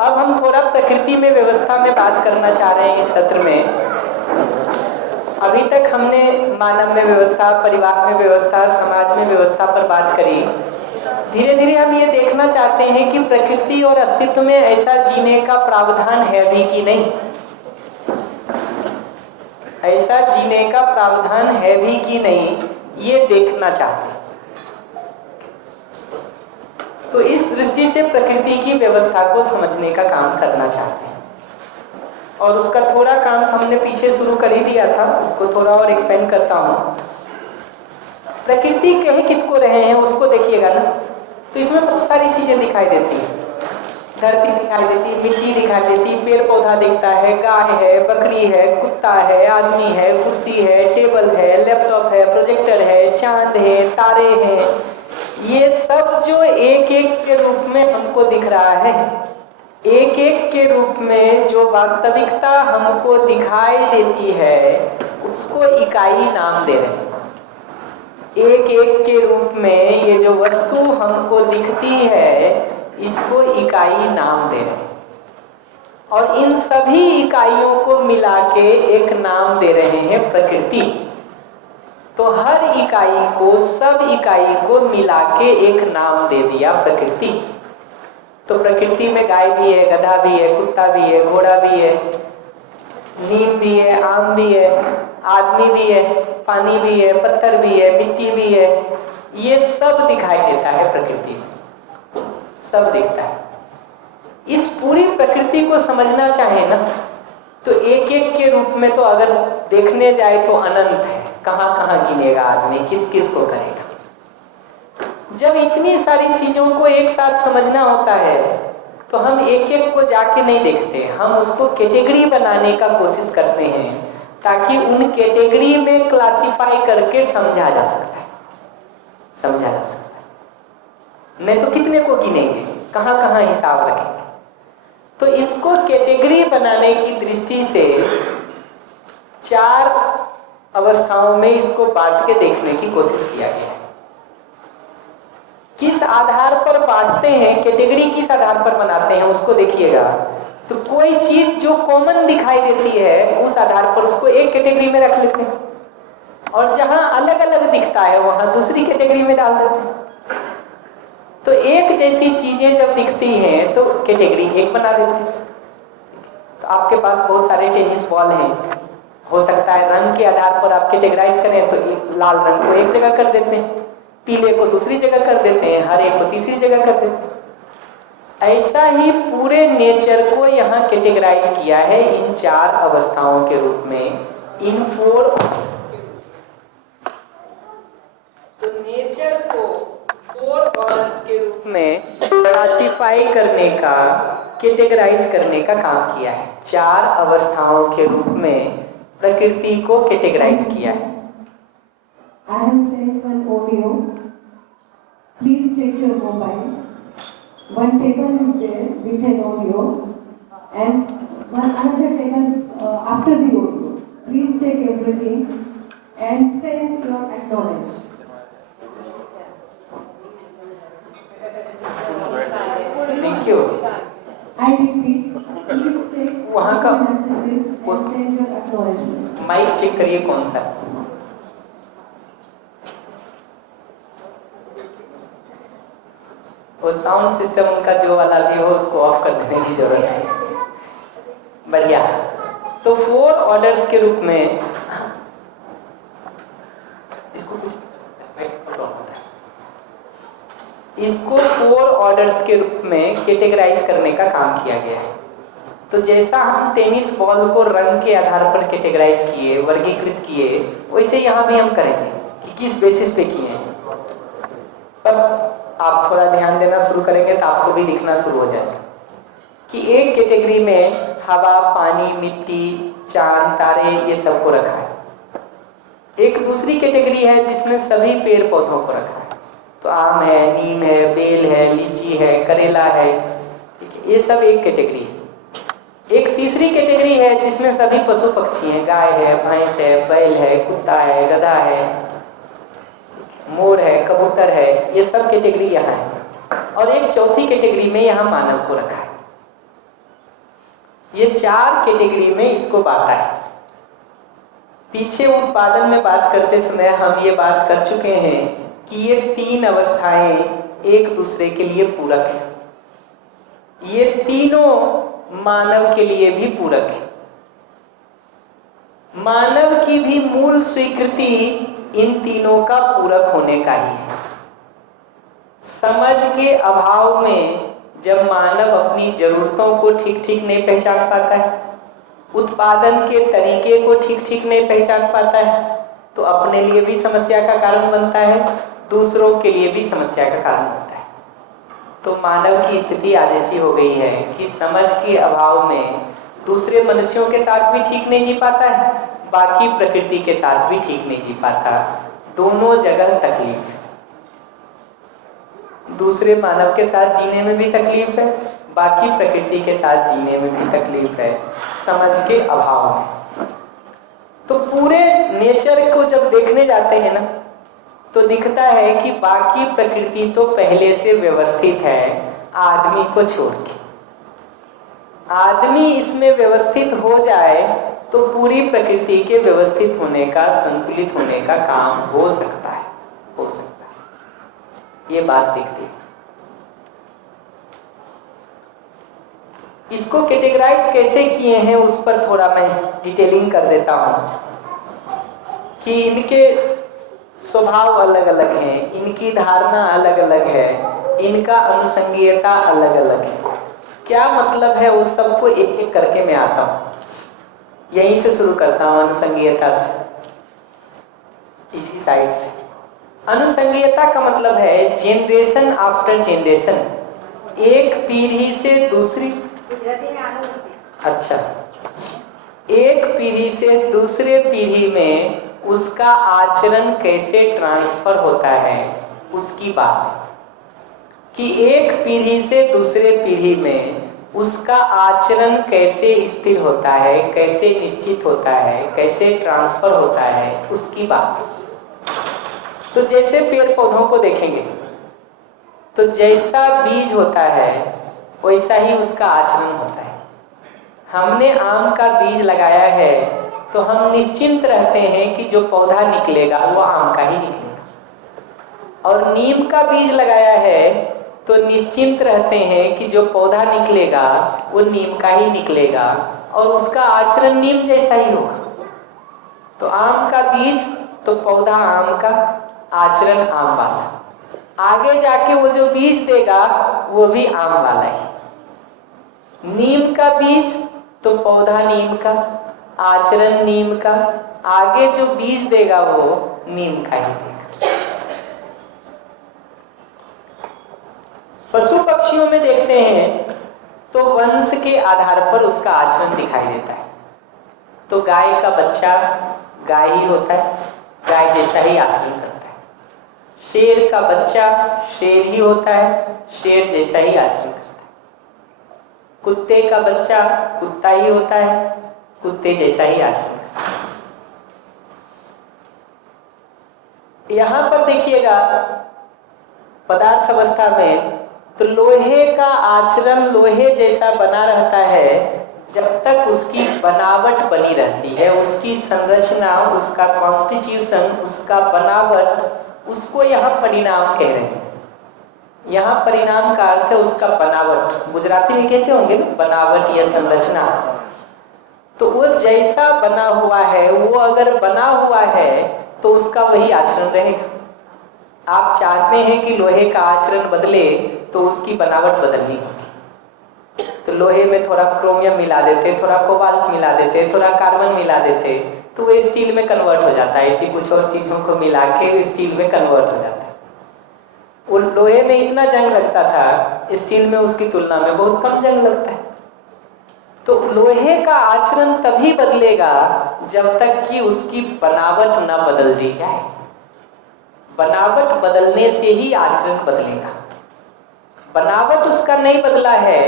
अब हम थोड़ा प्रकृति में व्यवस्था में बात करना चाह रहे हैं इस सत्र में। अभी तक हमने मानव में व्यवस्था, परिवार में व्यवस्था, समाज में व्यवस्था पर बात करी। धीरे धीरे हम ये देखना चाहते हैं कि प्रकृति और अस्तित्व में ऐसा जीने का प्रावधान है भी कि नहीं, ऐसा जीने का प्रावधान है भी कि नहीं, ये देखना चाहते हैं। तो इस दृष्टि से प्रकृति की व्यवस्था को समझने का काम करना चाहते हैं, और उसका थोड़ा काम हमने पीछे शुरू कर ही दिया था, उसको थोड़ा और एक्सपेंड करता हूँ। प्रकृति कह किसको रहे हैं उसको देखिएगा ना, तो इसमें बहुत सारी चीजें दिखाई देती हैं। धरती दिखाई देती है, मिट्टी दिखाई देती है, पेड़ पौधा दिखता है, गाय है, बकरी है, कुत्ता है, आदमी है, कुर्सी है, टेबल है, लैपटॉप है, प्रोजेक्टर है, चांद है, तारे हैं। ये सब जो एक एक के रूप में हमको दिख रहा है, एक एक के रूप में जो वास्तविकता हमको दिखाई देती है, उसको इकाई नाम दे रहे हैं। एक एक के रूप में ये जो वस्तु हमको दिखती है, इसको इकाई नाम दे रहे हैं, और इन सभी इकाइयों को मिला के एक नाम दे रहे हैं प्रकृति। तो हर इकाई को, सब इकाई को मिला के एक नाम दे दिया प्रकृति। तो प्रकृति में गाय भी है, गधा भी है, कुत्ता भी है, घोड़ा भी है, नीम भी है, आम भी है, आदमी भी है, पानी भी है, पत्थर भी है, मिट्टी भी है। ये सब दिखाई देता है प्रकृति में, सब दिखता है। इस पूरी प्रकृति को समझना चाहे ना, तो एक एक के रूप में तो अगर देखने जाए तो अनंत है। कहाँ कहाँ गिनेगा आदमी, किस किस को करेगा। जब इतनी सारी चीजों को एक साथ समझना होता है, तो हम एक एक को जाके नहीं देखते, हम उसको कैटेगरी बनाने का कोशिश करते हैं, ताकि उन कैटेगरी में क्लासिफाई करके समझा जा सकता है, समझा जा सकता है। नहीं तो कितने को गिनेंगे, कहाँ कहाँ हिसाब रखेंगे। तो इसको कैटेगरी बनाने की दृष्टि से 4 अवस्थाओं में इसको बांट के देखने की कोशिश किया गया है। किस आधार पर बांटते हैं, कैटेगरी किस आधार पर बनाते हैं, उसको देखिएगा। तो कोई चीज जो कॉमन दिखाई देती है, उस आधार पर उसको एक कैटेगरी में रख लेते हैं, और जहां अलग अलग दिखता है वहां दूसरी कैटेगरी में डाल देते हैं। तो एक जैसी चीजें जब दिखती हैं तो कैटेगरी एक बना देते हैं। तो आपके पास बहुत सारे टेनिस बॉल हैं, हो सकता है रंग के आधार पर आप कैटेगराइज करें, तो लाल रंग को एक जगह कर देते हैं, पीले को दूसरी जगह कर देते हैं, हरे को तीसरी जगह कर देते हैं। ऐसा ही पूरे नेचर को यहाँ कैटेगराइज किया है इन 4 अवस्थाओं के रूप में, इन 4 ऑर्डर्स के रूप में। तो नेचर को 4 ऑर्डर्स के रूप में क्लासिफाई करने का, कैटेगराइज करने का काम किया है। 4 अवस्थाओं के रूप में प्रकृति को कैटेगराइज किया है। I have sent one audio. Please check your mobile. One table is there with an audio, and one another table after the audio. Please check everything and send your acknowledge. Thank you. I repeat. Please check वहाँ का messages and send your acknowledgement. Mic check करिए कौन सा है। और sound system उनका जो वाला भी हो उसको ऑफ कर देने की जरूरत है। बढ़िया। तो 4 ऑर्डर्स के रूप में इसको 4 ऑर्डर्स के रूप में कैटेगराइज करने का काम किया गया है। तो जैसा हम टेनिस बॉल को रंग के आधार पर कैटेगराइज किए, वर्गीकृत किए, वैसे यहाँ भी हम करेंगे कि किस बेसिस पे किए हैं। पर आप थोड़ा ध्यान देना शुरू करेंगे तो आपको भी दिखना शुरू हो जाएगा कि एक कैटेगरी में हवा, पानी, मिट्टी, चांद, तारे, ये सब को रखा है। एक दूसरी कैटेगरी है जिसमें सभी पेड़ पौधों को रखा है। तो आम है, नीम है, बेल है, लीची है, करेला है, ठीक है, ये सब एक कैटेगरी है। एक तीसरी कैटेगरी है जिसमें सभी पशु पक्षी हैं, गाय है, भैंस है, बैल है, कुत्ता है, गधा है, मोर है, कबूतर है, ये सब कैटेगरी यहाँ है। और एक चौथी कैटेगरी में यहाँ मानव को रखा है। ये 4 कैटेगरी में इसको बांटा है। पीछे उत्पादन में बात करते समय हम ये बात कर चुके हैं कि ये 3 अवस्थाएं एक दूसरे के लिए पूरक है। ये तीनों मानव के लिए भी पूरक है। मानव की भी मूल स्वीकृति इन तीनों का पूरक होने का ही है। समझ के अभाव में जब मानव अपनी जरूरतों को ठीक ठीक नहीं पहचान पाता है, उत्पादन के तरीके को ठीक ठीक नहीं पहचान पाता है, तो अपने लिए भी समस्या का कारण बनता है, दूसरों के लिए भी समस्या का कारण बनता है। तो मानव की स्थिति आज ऐसी हो गई है कि समझ के अभाव में दूसरे मनुष्यों के साथ भी ठीक नहीं जी पाता है, बाकी प्रकृति के साथ भी ठीक नहीं जी पाता। दोनों जगह तकलीफ। दूसरे मानव के साथ जीने में भी तकलीफ है, बाकी प्रकृति के साथ जीने में भी तकलीफ है, समझ के अभाव में। तो पूरे नेचर को जब देखने जाते हैं ना, तो दिखता है कि बाकी प्रकृति तो पहले से व्यवस्थित है आदमी को छोड़ के। आदमी इसमें व्यवस्थित हो जाए तो पूरी प्रकृति के व्यवस्थित होने का, संतुलित होने का काम हो सकता है, हो सकता है। ये बात दिखती है। इसको कैटेगराइज कैसे किए हैं उस पर थोड़ा मैं डिटेलिंग कर देता हूं कि इनके स्वभाव अलग अलग हैं, इनकी धारणा अलग अलग है, इनका अनुसंगीयता अलग अलग है। क्या मतलब है उस सबको एक एक करके मैं आता हूं। यहीं से शुरू करता हूं, अनुसंगीयता से, इसी साइड से। अनुसंगीयता का मतलब है जेनरेशन आफ्टर जेनरेशन, एक पीढ़ी से दूसरी, अच्छा, एक पीढ़ी से दूसरे पीढ़ी में उसका आचरण कैसे ट्रांसफर होता है उसकी बात है। कि एक पीढ़ी से दूसरे पीढ़ी में उसका आचरण कैसे स्थिर होता है, कैसे निश्चित होता है, कैसे ट्रांसफर होता है, उसकी बात है। तो जैसे पेड़ पौधों को देखेंगे तो जैसा बीज होता है वैसा ही उसका आचरण होता है। हमने आम का बीज लगाया है तो हम निश्चिंत रहते हैं कि जो पौधा निकलेगा वो आम का ही निकलेगा। और नीम का बीज लगाया है तो निश्चिंत रहते हैं कि जो पौधा निकलेगा वो नीम का ही निकलेगा और उसका आचरण नीम जैसा ही होगा। तो आम का बीज तो पौधा आम का, आचरण आम वाला। आगे जाके वो जो बीज देगा वो भी आम वाला ही। नीम का बीज तो पौधा नीम का, आचरण नीम का, आगे जो बीज देगा वो नीम का ही देगा। पशु पक्षियों में देखते हैं तो वंश के आधार पर उसका आचरण दिखाई देता है। तो गाय का बच्चा गाय ही होता है, गाय जैसा ही आचरण करता है। शेर का बच्चा शेर ही होता है, शेर जैसा ही आचरण करता है। कुत्ते का बच्चा कुत्ता ही होता है, कुत्ते जैसा ही आचरण करता है। यहां पर देखिएगा पदार्थ अवस्था में तो लोहे का आचरण लोहे जैसा बना रहता है जब तक उसकी बनावट बनी रहती है, उसकी संरचना, उसका कॉन्स्टिट्यूशन, उसका बनावट, उसको यहाँ परिणाम कह रहे हैं। यहाँ परिणाम का अर्थ है उसका बनावट। गुजराती में कहते होंगे ना बनावट या संरचना। तो वो जैसा बना हुआ है, वो अगर बना हुआ है तो उसका वही आचरण रहेगा। आप चाहते हैं कि लोहे का आचरण बदले तो उसकी बनावट बदलनी होगी। तो लोहे में थोड़ा क्रोमियम मिला देते, थोड़ा कोबाल्ट मिला देते, थोड़ा कार्बन मिला देते, तो वो स्टील में कन्वर्ट हो जाता है। ऐसी कुछ और चीजों को मिला के स्टील में कन्वर्ट हो जाता है। वो लोहे में इतना जंग लगता था, स्टील में उसकी तुलना में बहुत कम जंग लगता है। तो लोहे का आचरण तभी बदलेगा जब तक कि उसकी बनावट न बदल दी जाए। बनावट बदलने से ही आचरण बदलेगा। बनावट उसका नहीं बदला है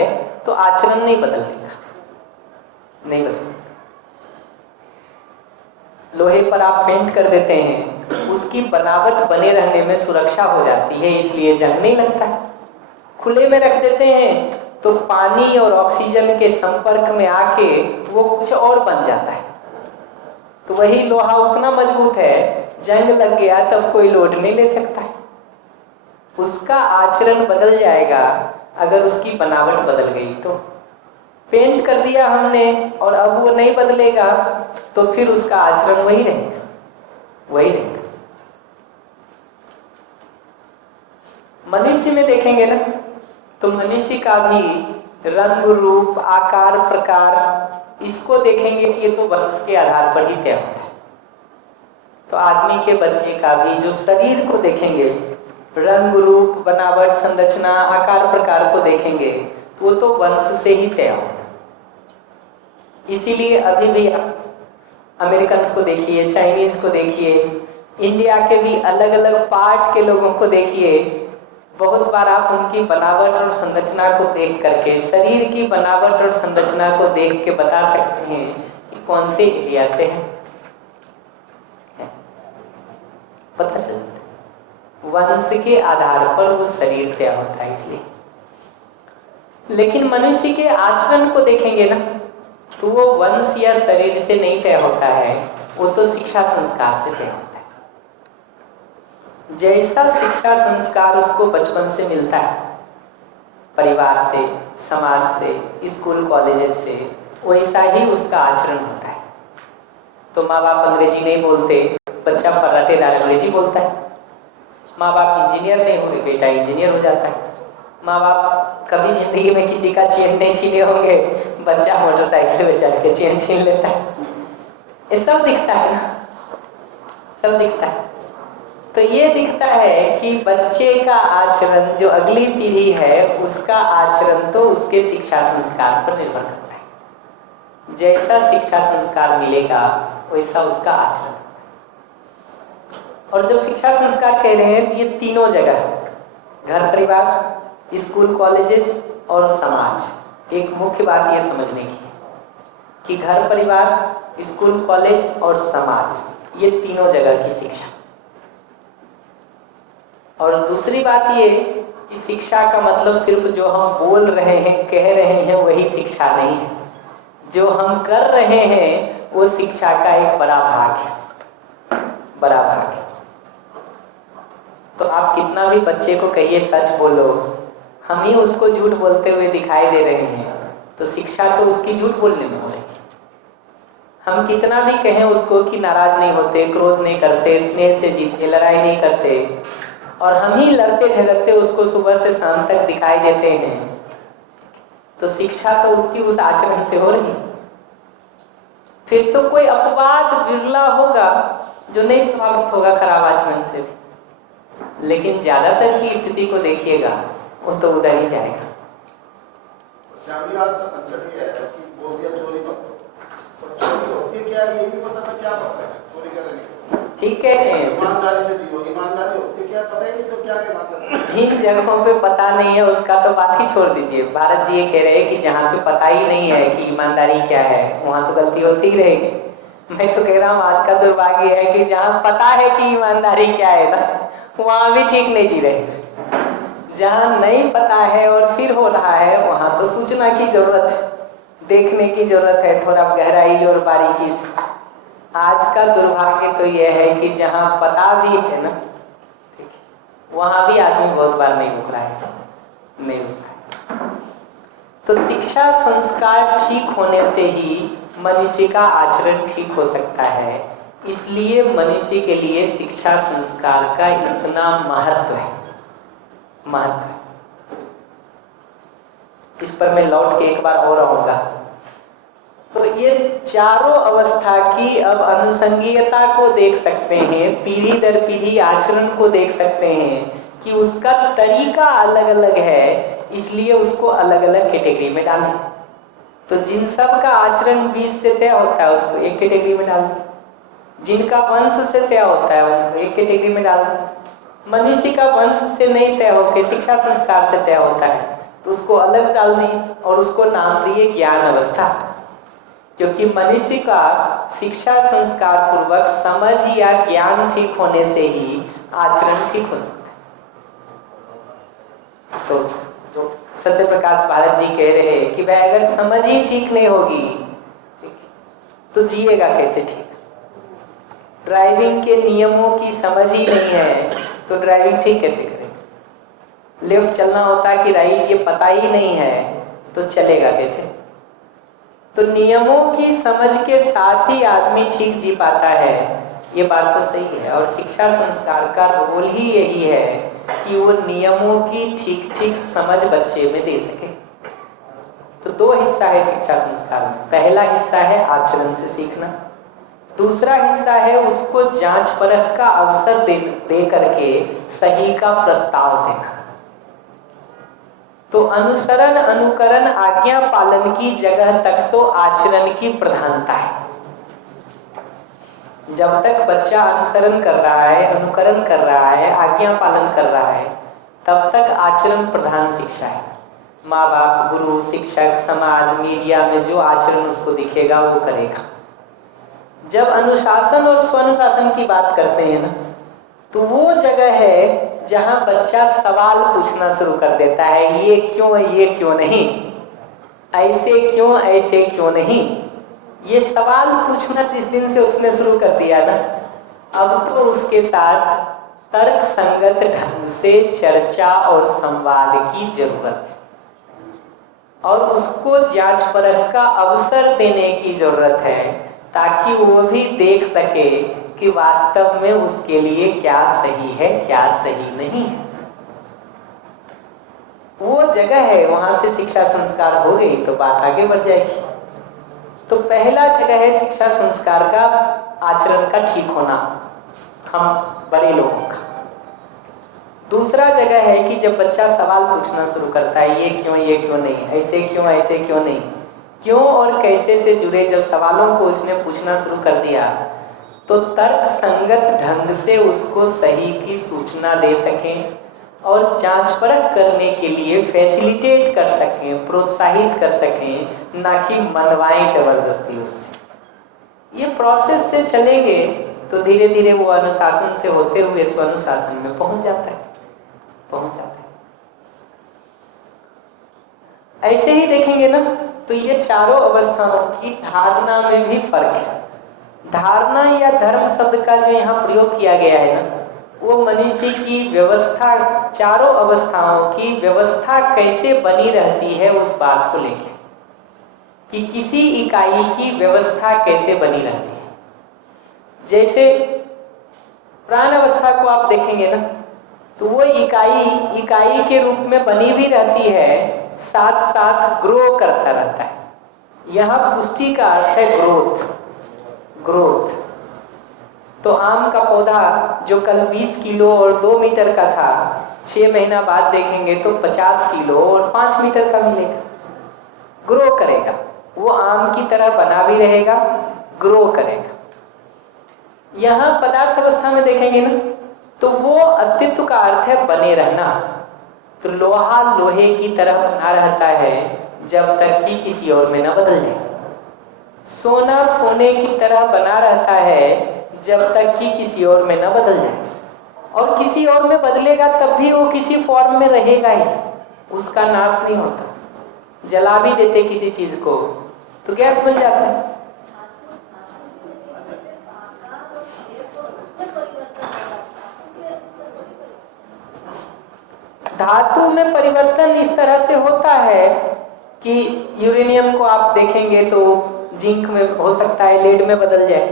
तो आचरण नहीं बदलेगा, नहीं बदलेगा। लोहे पर आप पेंट कर देते हैं, उसकी बनावट बने रहने में सुरक्षा हो जाती है, इसलिए जंग नहीं लगता है। खुले में रख देते हैं तो पानी और ऑक्सीजन के संपर्क में आके वो कुछ और बन जाता है। तो वही लोहा उतना मजबूत है, जंग लग गया तब कोई लोड नहीं ले सकता है। उसका आचरण बदल जाएगा अगर उसकी बनावट बदल गई तो। पेंट कर दिया हमने और अब वो नहीं बदलेगा तो फिर उसका आचरण वही रहेगा, वही रहेगा। मनुष्य में देखेंगे ना, तो मनुष्य का भी रंग रूप आकार प्रकार इसको देखेंगे कि ये तो वंश के आधार पर ही तय होता है। तो आदमी के बच्चे का भी जो शरीर को देखेंगे, रंग रूप बनावट संरचना आकार प्रकार को देखेंगे, वो तो वंश से ही तय होता है। इसीलिए अभी भी अमेरिकन को देखिए, चाइनीज को देखिए, इंडिया के भी अलग अलग पार्ट के लोगों को देखिए, बहुत बार आप उनकी बनावट और संरचना को देख करके, शरीर की बनावट और संरचना को देख के बता सकते हैं कि कौन से एरिया से है, पता चलता है। वंश के आधार पर वो शरीर तय होता है इसलिए। लेकिन मनुष्य के आचरण को देखेंगे ना, तो वो वंश या शरीर से नहीं तय होता है, वो तो शिक्षा संस्कार से तय होता है। जैसा शिक्षा संस्कार उसको बचपन से मिलता है, परिवार से, समाज से, स्कूल कॉलेजेस से, वैसा ही उसका आचरण होता है। तो माँ बाप अंग्रेजी नहीं बोलते, बच्चा फर्राटेदार अंग्रेजी बोलता है। माँ बाप इंजीनियर नहीं हुए, बेटा इंजीनियर हो जाता है। माँ बाप कभी जिंदगी में किसी का चेन नहीं छीने होंगे, बच्चा मोटरसाइकिल पे चढ़ के चेन छीन लेता है। ये सब दिखता है ना, सब दिखता है। तो ये दिखता है कि बच्चे का आचरण, जो अगली पीढ़ी है उसका आचरण तो उसके शिक्षा संस्कार पर निर्भर करता है। जैसा शिक्षा संस्कार मिलेगा वैसा उसका आचरण। और जो शिक्षा संस्कार कह रहे हैं, ये तीनों जगह है, घर परिवार, स्कूल कॉलेजेस और समाज। एक मुख्य बात ये समझने की कि घर परिवार, स्कूल कॉलेज और समाज, ये तीनों जगह की शिक्षा। और दूसरी बात ये कि शिक्षा का मतलब सिर्फ जो हम बोल रहे हैं, कह रहे हैं, वही शिक्षा नहीं है। जो हम कर रहे हैं वो शिक्षा का एक बड़ा भाग है, बड़ा भाग है। तो आप कितना भी बच्चे को कहिए सच बोलो, हम ही उसको झूठ बोलते हुए दिखाई दे रहे हैं, तो शिक्षा तो उसकी झूठ बोलने में हो रही है। हम कितना भी कहें उसको कि नाराज नहीं होते, क्रोध नहीं करते, स्नेह से जीते, लड़ाई नहीं करते, और हम ही लड़ते झगड़ते उसको सुबह से शाम तक दिखाई देते हैं, तो शिक्षा तो उसकी उस आचरण से हो रही है। फिर तो कोई अपवाद विरला होगा जो नहीं प्रभावित होगा खराब आचरण से, लेकिन ज्यादातर की स्थिति को देखिएगा वो तो उधर ही जाएगा। आज का संकट ये है कि बोल दिया चोरी मत करो, और चोरी होती क्या है ये नहीं पता तो क्या पता है चोरी करने। ठीक है, ईमानदारी से जियो, ईमानदारी होती क्या पता ही नहीं तो क्या ईमानदारी। जिन जगहों पे पता नहीं है उसका तो बात ही छोड़ दीजिए। भारत जी ये कह रहे हैं कि जहाँ पे पता ही नहीं है कि ईमानदारी क्या है, वहाँ तो गलती होती ही रहेगी। मैं तो कह रहा हूँ आज का दुर्भाग्य है कि जहाँ पता है कि ईमानदारी क्या है ना, वहाँ भी ठीक नहीं जी रहे। जहाँ नहीं पता है और फिर हो रहा है, वहाँ तो सूचना की जरूरत है, देखने की जरूरत है थोड़ा गहराई और बारीकी से। आज का दुर्भाग्य तो यह है कि जहाँ पता भी है ना, वहाँ भी आदमी बहुत बार नहीं रुक रहा है, नहीं रुक रहा है। तो शिक्षा संस्कार ठीक होने से ही मनुष्य का आचरण ठीक हो सकता है। इसलिए मनुष्य के लिए शिक्षा संस्कार का इतना महत्व है, महत्व है। इस पर मैं लौट के एक बार और आऊंगा। तो ये चारों अवस्था की अब अनुसंगीयता को देख सकते हैं, पीढ़ी दर पीढ़ी आचरण को देख सकते हैं कि उसका तरीका अलग अलग है, इसलिए उसको अलग अलग कैटेगरी में डालें। तो जिन सब का आचरण बीज से तय होता है उसको एक कैटेगरी में डाल दें, जिनका वंश से तय होता है उनको एक कैटेगरी में डाल दें। मनुष्य का वंश से नहीं तय होकर शिक्षा संस्कार से तय होता है तो उसको अलग डाल दिए और उसको नाम दिए ज्ञान अवस्था, क्योंकि मनुष्य का शिक्षा संस्कार पूर्वक समझ या ज्ञान ठीक होने से ही आचरण ठीक हो सकता है। तो जो सत्य प्रकाश भारत जी कह रहे हैं कि भाई अगर समझ ही ठीक नहीं होगी तो जिएगा कैसे ठीक। ड्राइविंग के नियमों की समझ ही नहीं है तो ड्राइविंग ठीक कैसे करेगा। लेफ्ट चलना होता है कि राइट ये पता ही नहीं है तो चलेगा कैसे। तो नियमों की समझ के साथ ही आदमी ठीक जी पाता है, ये बात तो सही है। और शिक्षा संस्कार का रोल ही यही है कि वो नियमों की ठीक ठीक समझ बच्चे में दे सके। तो दो हिस्सा है शिक्षा संस्कार में। पहला हिस्सा है आचरण से सीखना, दूसरा हिस्सा है उसको जांच परख का अवसर दे करके सही का प्रस्ताव देना। तो अनुसरण, अनुकरण, आज्ञा पालन की जगह तक तो आचरण की प्रधानता है। जब तक बच्चा अनुसरण कर रहा है, अनुकरण कर रहा है, आज्ञा पालन कर रहा है, तब तक आचरण प्रधान शिक्षा है। माँ बाप, गुरु, शिक्षक, समाज, मीडिया में जो आचरण उसको दिखेगा वो करेगा। जब अनुशासन और स्वानुशासन की बात करते हैं ना, तो वो जगह है जहां बच्चा सवाल पूछना शुरू कर देता है, ये क्यों नहीं, ऐसे क्यों नहीं। ये सवाल पूछना जिस दिन से उसने शुरू कर दिया ना, अब तो उसके साथ तर्क संगत ढंग से चर्चा और संवाद की जरूरत है और उसको जांच परख का अवसर देने की जरूरत है, ताकि वो भी देख सके कि वास्तव में उसके लिए क्या सही है, क्या सही नहीं है। वो जगह है, वहां से शिक्षा संस्कार हो गई तो बात आगे बढ़ जाएगी। तो पहला जगह है शिक्षा संस्कार का, आचरण का ठीक होना हम बड़े लोगों का। दूसरा जगह है कि जब बच्चा सवाल पूछना शुरू करता है, ये क्यों नहीं, ऐसे क्यों नहीं, क्यों और कैसे से जुड़े जब सवालों को उसने पूछना शुरू कर दिया, तो तर्क संगत ढंग से उसको सही की सूचना दे सकें और जांच परख करने के लिए फैसिलिटेट कर सकें, प्रोत्साहित कर सकें, ना कि मनवाएं जबरदस्ती उससे। ये प्रोसेस से चलेंगे तो धीरे धीरे वो अनुशासन से होते हुए स्वानुशासन में पहुंच जाता है। ऐसे ही देखेंगे ना तो ये चारों अवस्थाओं की धारणा में भी फर्क है। धारणा या धर्म शब्द का जो यहाँ प्रयोग किया गया है ना, वो मनुष्य की व्यवस्था, चारों अवस्थाओं की व्यवस्था कैसे बनी रहती है उस बात को लेकर, कि किसी इकाई की व्यवस्था कैसे बनी रहती है। जैसे प्राण अवस्था को आप देखेंगे ना, तो वो इकाई के रूप में बनी भी रहती है, साथ साथ ग्रो करता रहता है। यहाँ पुष्टि का अर्थ है ग्रोथ। तो आम का पौधा जो कल 20 किलो और 2 मीटर का था, 6 महीना बाद देखेंगे तो 50 किलो और 5 मीटर का मिलेगा। ग्रो करेगा, वो आम की तरह बना भी रहेगा, ग्रो करेगा। यहाँ पदार्थ अवस्था में देखेंगे ना, तो वो अस्तित्व का अर्थ है बने रहना। तो लोहा लोहे की तरह बना रहता है जब तक कि किसी और में न बदल जाए। सोना सोने की तरह बना रहता है जब तक कि किसी और में न बदल जाए, और किसी और में बदलेगा तब भी वो किसी फॉर्म में रहेगा ही, उसका नाश नहीं होता। जला भी देते किसी चीज को तो गैस बन जाता है। धातु में परिवर्तन इस तरह से होता है कि यूरेनियम को आप देखेंगे तो जिंक में हो सकता है, लेड में बदल जाए।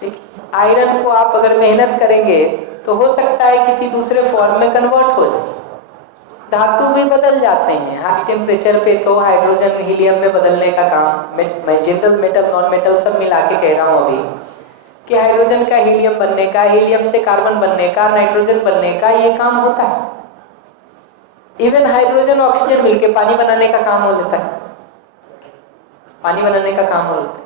ठीक, आयरन को आप अगर मेहनत करेंगे तो हो सकता है किसी दूसरे फॉर्म में कन्वर्ट हो जाए। धातु भी बदल जाते हैं हाई टेम्परेचर पे, तो हाइड्रोजन हीलियम में बदलने का काम, मैं जनरल मेटल नॉन मेटल सब मिला के कह रहा हूँ अभी, कि हाइड्रोजन का हीलियम बनने का, हीलियम से कार्बन बनने का, नाइट्रोजन बनने का ये काम होता है। इवन हाइड्रोजन ऑक्सीजन मिलके पानी बनाने का काम हो जाता है, पानी बनाने का काम हो जाता है।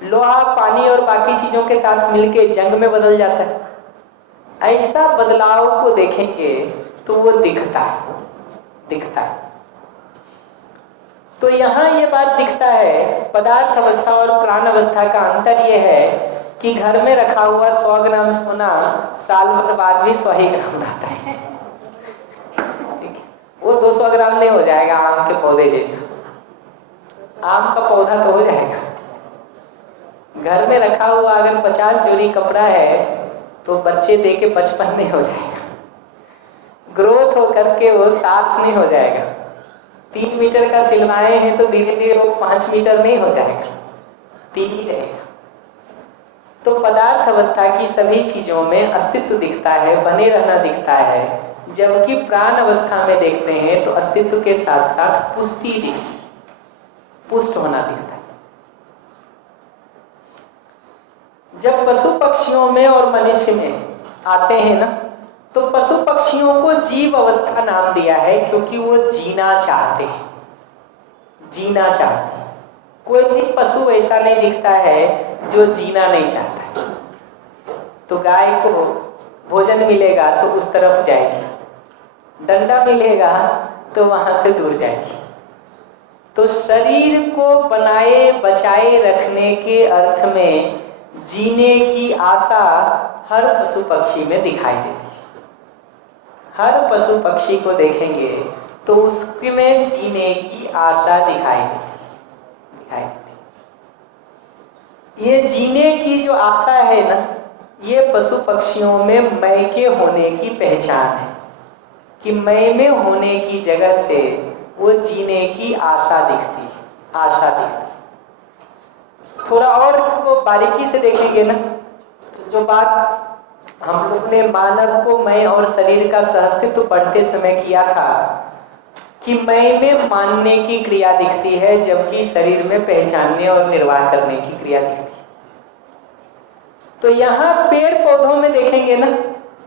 लोहा पानी और बाकी चीजों के साथ मिलके जंग में बदल जाता है। ऐसा बदलाव को देखेंगे तो वो दिखता है। तो यहाँ ये बात दिखता है, पदार्थ अवस्था और प्राण अवस्था का अंतर ये है कि घर में रखा हुआ 100 ग्राम सोना साल भर बाद भी 100 ही ग्राम रहता है, वो 200 100 ग्राम नहीं हो जाएगा आम के पौधे जैसा, आम का पौधा तो हो जाएगा। घर में रखा हुआ अगर 50 जोड़ी कपड़ा है तो बच्चे दे के 55 नहीं हो जाएगा, ग्रोथ हो करके वो 7 नहीं हो जाएगा। 3 मीटर का सिलवाए हैं तो धीरे धीरे वो 5 मीटर नहीं हो जाएगा, 3 ही रहेगा। तो पदार्थ अवस्था की सभी चीजों में अस्तित्व दिखता है, बने रहना दिखता है, जबकि प्राण अवस्था में देखते हैं तो अस्तित्व के साथ साथ पुष्टि दिखती है, पुष्ट होना दिखता है। जब पशु पक्षियों में और मनुष्य में आते हैं ना, तो पशु पक्षियों को जीव अवस्था नाम दिया है क्योंकि वो जीना चाहते हैं, जीना चाहते हैं। कोई भी पशु ऐसा नहीं दिखता है जो जीना नहीं चाहता। तो गाय को भोजन मिलेगा तो उस तरफ जाएगी, डंडा मिलेगा तो वहां से दूर जाएगी। तो शरीर को बनाए बचाए रखने के अर्थ में जीने की आशा हर पशु पक्षी में दिखाई देती है। हर पशु पक्षी को देखेंगे तो उसमें जीने की आशा दिखाई देती। ये जीने की जो आशा है ना, ये पशु पक्षियों में मैं के होने की पहचान है कि मैं में होने की जगह से वो जीने की आशा दिखती है, आशा दिखती है। थोड़ा और इसको बारीकी से देखेंगे ना, तो जो बात हम लोग ने मानव को मैं और शरीर का सहअस्तित्व पढ़ते समय किया था कि मैं में मानने की क्रिया दिखती है, जबकि शरीर में पहचानने और निर्वाह करने की क्रिया दिखती है। तो यहाँ पेड़ पौधों में देखेंगे ना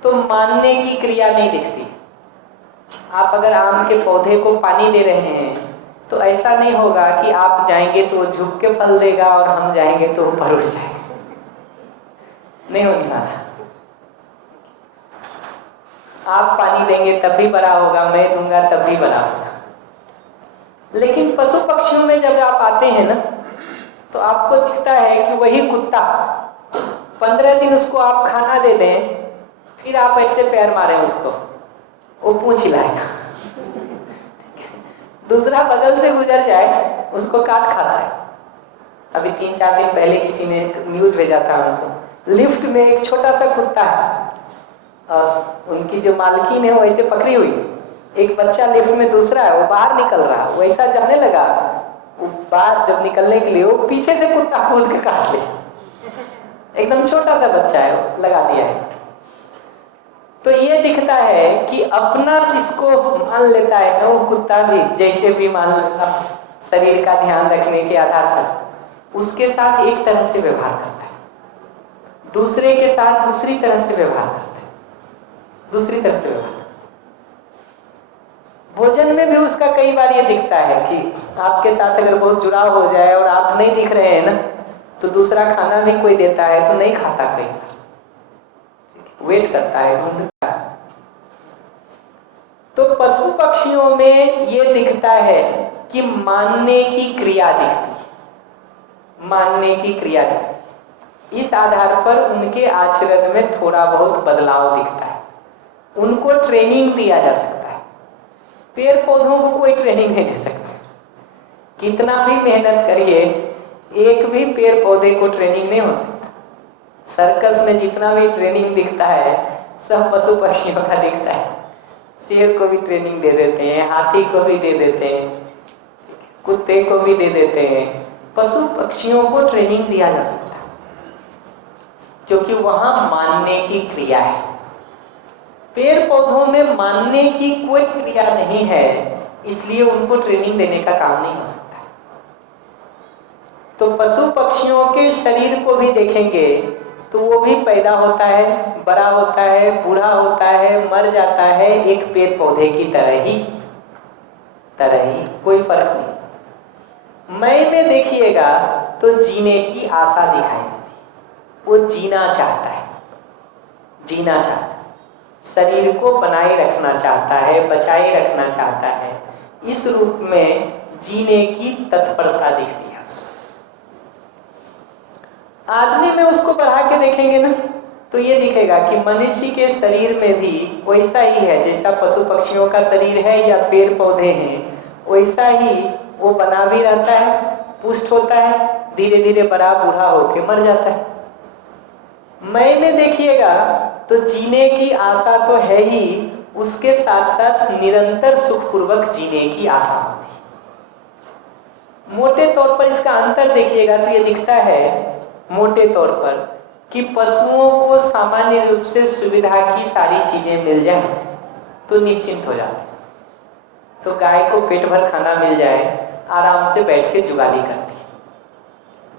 तो मानने की क्रिया नहीं दिखती। आप अगर आम के पौधे को पानी दे रहे हैं तो ऐसा नहीं होगा कि आप जाएंगे तो वो झुक के फल देगा और हम जाएंगे तो वो ऊपर उठ जाएगा, नहीं होने वाला। आप पानी देंगे तब भी बड़ा होगा, मैं दूंगा तब भी बड़ा होगा। लेकिन पशु पक्षियों में जब आप आते हैं ना तो आपको दिखता है कि वही कुत्ता 15 दिन उसको आप खाना दे दें, फिर आप ऐसे पैर मारें उसको, वो पूंछ हिलाएगा। दूसरा बगल से गुजर जाए उसको काट खाता है। अभी 3-4 दिन पहले किसी ने न्यूज भेजा था उनको, लिफ्ट में एक छोटा सा कुत्ता है और उनकी जो मालकिन है वो ऐसे पकड़ी हुई, एक बच्चा लिफ्ट में दूसरा है, वो बाहर निकल रहा, वो ऐसा जाने लगा, वो बाहर जब निकलने के लिए वो पीछे से कुत्ता कूद के काट ले, एकदम छोटा सा बच्चा है, वो लगा दिया है। तो ये दिखता है कि अपना जिसको मान लेता है ना, वो कुत्ता भी जैसे भी मान लेता, शरीर का ध्यान रखने के आधार पर उसके साथ एक तरह से व्यवहार करता है, दूसरे के साथ दूसरी तरह से व्यवहार करता है, दूसरी तरह से व्यवहार। भोजन में भी उसका कई बार ये दिखता है कि आपके साथ अगर बहुत जुड़ाव हो जाए और आप नहीं दिख रहे हैं ना, तो दूसरा खाना भी कोई देता है तो नहीं खाता, कई वेट करता है, ढूंढता है। तो पशु पक्षियों में ये दिखता है कि मानने की क्रिया दिखती है, मानने की क्रिया दिखती। इस आधार पर उनके आचरण में थोड़ा बहुत बदलाव दिखता है, उनको ट्रेनिंग दिया जा सकता है। पेड़ पौधों को कोई ट्रेनिंग नहीं दे सकता, कितना भी मेहनत करिए एक भी पेड़ पौधे को ट्रेनिंग नहीं हो सकता। सर्कस में जितना भी ट्रेनिंग दिखता है सब पशु पक्षियों का दिखता है। शेर को भी ट्रेनिंग दे देते हैं, हाथी को भी दे देते हैं, कुत्ते को भी दे देते हैं। पशु पक्षियों को ट्रेनिंग दिया जा सकता है क्योंकि वहां मानने की क्रिया है। पेड़ पौधों में मानने की कोई क्रिया नहीं है, इसलिए उनको ट्रेनिंग देने का काम नहीं हो सकता। तो पशु पक्षियों के शरीर को भी देखेंगे तो वो भी पैदा होता है, बड़ा होता है, बूढ़ा होता है, मर जाता है, एक पेड़ पौधे की तरह ही कोई फर्क नहीं। मैं में देखिएगा तो जीने की आशा दिखाई देती, वो जीना चाहता है, जीना चाहता है, शरीर को बनाए रखना चाहता है, बचाए रखना चाहता है। इस रूप में जीने की तत्परता दिखती है। आदमी में उसको बढ़ा के देखेंगे ना तो ये दिखेगा कि मनुष्य के शरीर में भी वैसा ही है, जैसा पशु पक्षियों का शरीर है या पेड़ पौधे हैं, वैसा ही वो बना भी रहता है, पुष्ट होता है, धीरे धीरे बड़ा बूढ़ा होकर मर जाता है। मैं में देखिएगा तो जीने की आशा तो है ही, उसके साथ साथ निरंतर सुखपूर्वक जीने की आशा होती है। मोटे तौर पर इसका अंतर देखिएगा तो ये दिखता है मोटे तौर पर कि पशुओं को सामान्य रूप से सुविधा की सारी चीजें मिल जाए तो निश्चिंत हो जाते, तो गाय को पेट भर खाना मिल जाए आराम से बैठ के जुगाली करती,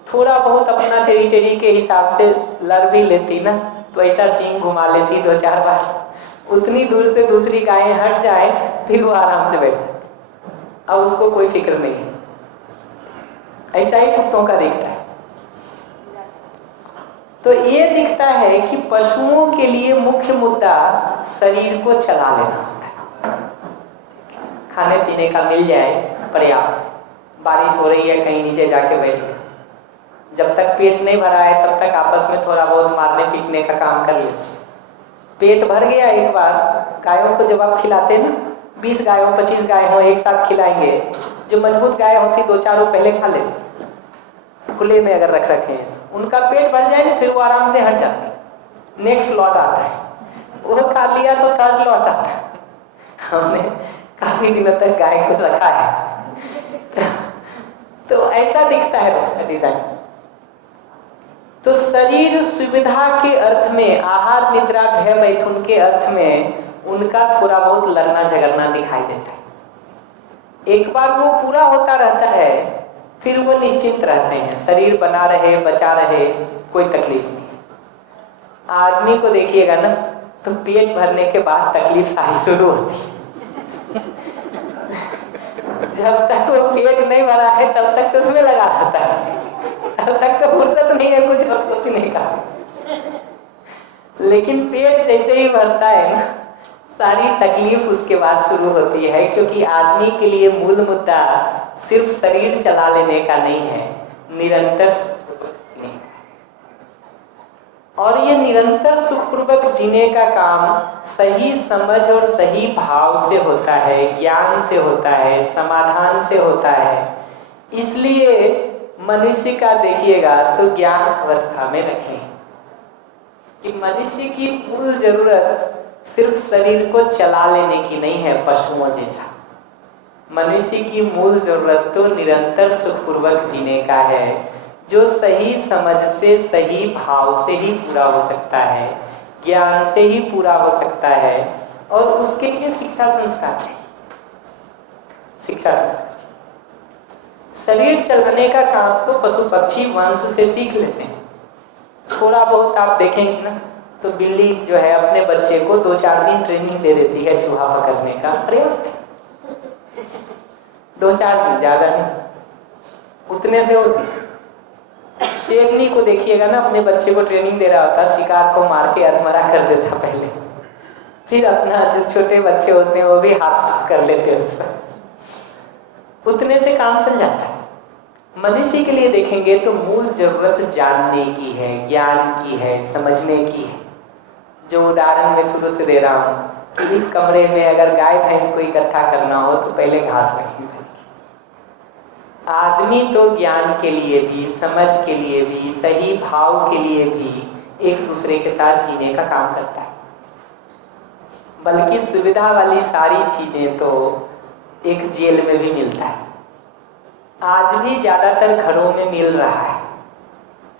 थोड़ा बहुत अपना टेरिटरी के हिसाब से लड़ भी लेती ना, तो ऐसा सींग घुमा लेती 2-4 बार, उतनी दूर से दूसरी गायें हट जाए फिर वो आराम से बैठ जाती, अब उसको कोई फिक्र नहीं है। ऐसा ही कुत्तों का दिखता है। तो ये दिखता है कि पशुओं के लिए मुख्य मुद्दा शरीर को चला लेना होता है, खाने पीने का मिल जाए पर्याप्त, बारिश हो रही है कहीं नीचे जाके बैठ गए, जब तक पेट नहीं भरा है तब तक आपस में थोड़ा बहुत मारने पीटने का काम कर ले। पेट भर गया एक बार, गायों को जब आप खिलाते हैं ना, 20 गायों 25 गाय हो एक साथ खिलाएंगे, जो मजबूत गाय होती 2-4 पहले खा ले, खुले में अगर रख रखे हैं, उनका पेट भर जाए फिर वो आराम से हट जाते हैं, नेक्स्ट लॉट आता है, वो खा लिया तो थर्ड लॉट आता है। हमने काफी दिनों तक गाय को रखा है तो ऐसा दिखता है उसका डिजाइन। तो शरीर सुविधा के अर्थ में, आहार निद्रा भय मैथुन के अर्थ में उनका थोड़ा बहुत लड़ना झगड़ना दिखाई देता है। एक बार वो पूरा होता रहता है फिर वो निश्चिंत रहते हैं, शरीर बना रहे बचा रहे, कोई तकलीफ नहीं। आदमी को देखिएगा ना तो पेट भरने के बाद तकलीफ सारी शुरू होती है जब तक वो पेट नहीं भरा है तब तक तो उसमें लगा रहता है, तब तक तो फुर्सत नहीं है कुछ और सोचने का। लेकिन पेट जैसे ही भरता है ना, सारी तकलीफ उसके बाद शुरू होती है, क्योंकि आदमी के लिए मूल मुद्दा सिर्फ शरीर चला लेने का नहीं है, निरंतर सुखपूर्वक जीने का है। और ये निरंतर सुखपूर्वक जीने का काम सही समझ और सही भाव से होता है, ज्ञान से होता है, समाधान से होता है। इसलिए मनुष्य का देखिएगा तो ज्ञान अवस्था में रखें कि मनुष्य की मूल जरूरत सिर्फ शरीर को चला लेने की नहीं है पशुओं जैसा। मनुष्य की मूल जरूरत तो निरंतर सुखपूर्वक जीने का है, जो सही समझ से सही भाव से ही पूरा हो सकता है, ज्ञान से ही पूरा हो सकता है। और उसके लिए शिक्षा संस्कार चाहिए, शिक्षा संस्कार। शरीर चलाने का काम तो पशु पक्षी वंश से सीख लेते हैं। थोड़ा बहुत आप देखेंगे ना तो बिल्ली जो है अपने बच्चे को 2-4 दिन ट्रेनिंग दे देती है चूहा पकड़ने का, पर्याप्त है। 2-4 दिन, ज्यादा नहीं, उतने से हो सकते। शेरनी को देखिएगा ना, अपने बच्चे को ट्रेनिंग दे रहा होता, शिकार को मार के अधमरा कर देता पहले, फिर अपना जो छोटे बच्चे होते हैं वो भी हाथ साफ कर लेते हैं उस पर, उतने से काम चल जाता है। मनुष्य के लिए देखेंगे तो मूल जरूरत जानने की है, ज्ञान की है, समझने की है। जो उदाहरण मैं शुरू से दे रहा हूँ कि इस कमरे में अगर गाय भैंस को इकट्ठा करना हो तो पहले घास रखनी पड़ेगी। आदमी तो ज्ञान के लिए भी, समझ के लिए भी, सही भाव के लिए भी एक दूसरे के साथ जीने का काम करता है। बल्कि सुविधा वाली सारी चीजें तो एक जेल में भी मिलता है, आज भी ज्यादातर घरों में मिल रहा है।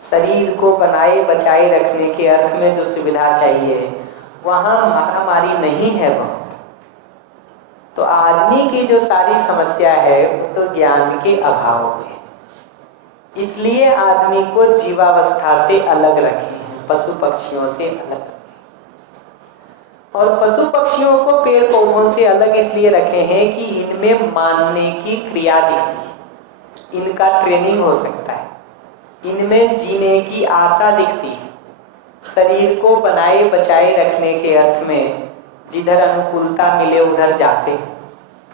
शरीर को बनाए बचाए रखने के अर्थ में जो सुविधा चाहिए वहां मारामारी नहीं है बहुत। तो आदमी की जो सारी समस्या है वो तो ज्ञान के अभाव में, इसलिए आदमी को जीवावस्था से अलग रखें, पशु पक्षियों से अलग। और पशु पक्षियों को पेड़ पौधों से अलग इसलिए रखे हैं कि इनमें मानने की क्रिया दिखती है, इनका ट्रेनिंग हो सकता है, इनमें जीने की आशा दिखती है। शरीर को बनाए बचाए रखने के अर्थ में जिधर अनुकूलता मिले उधर जाते,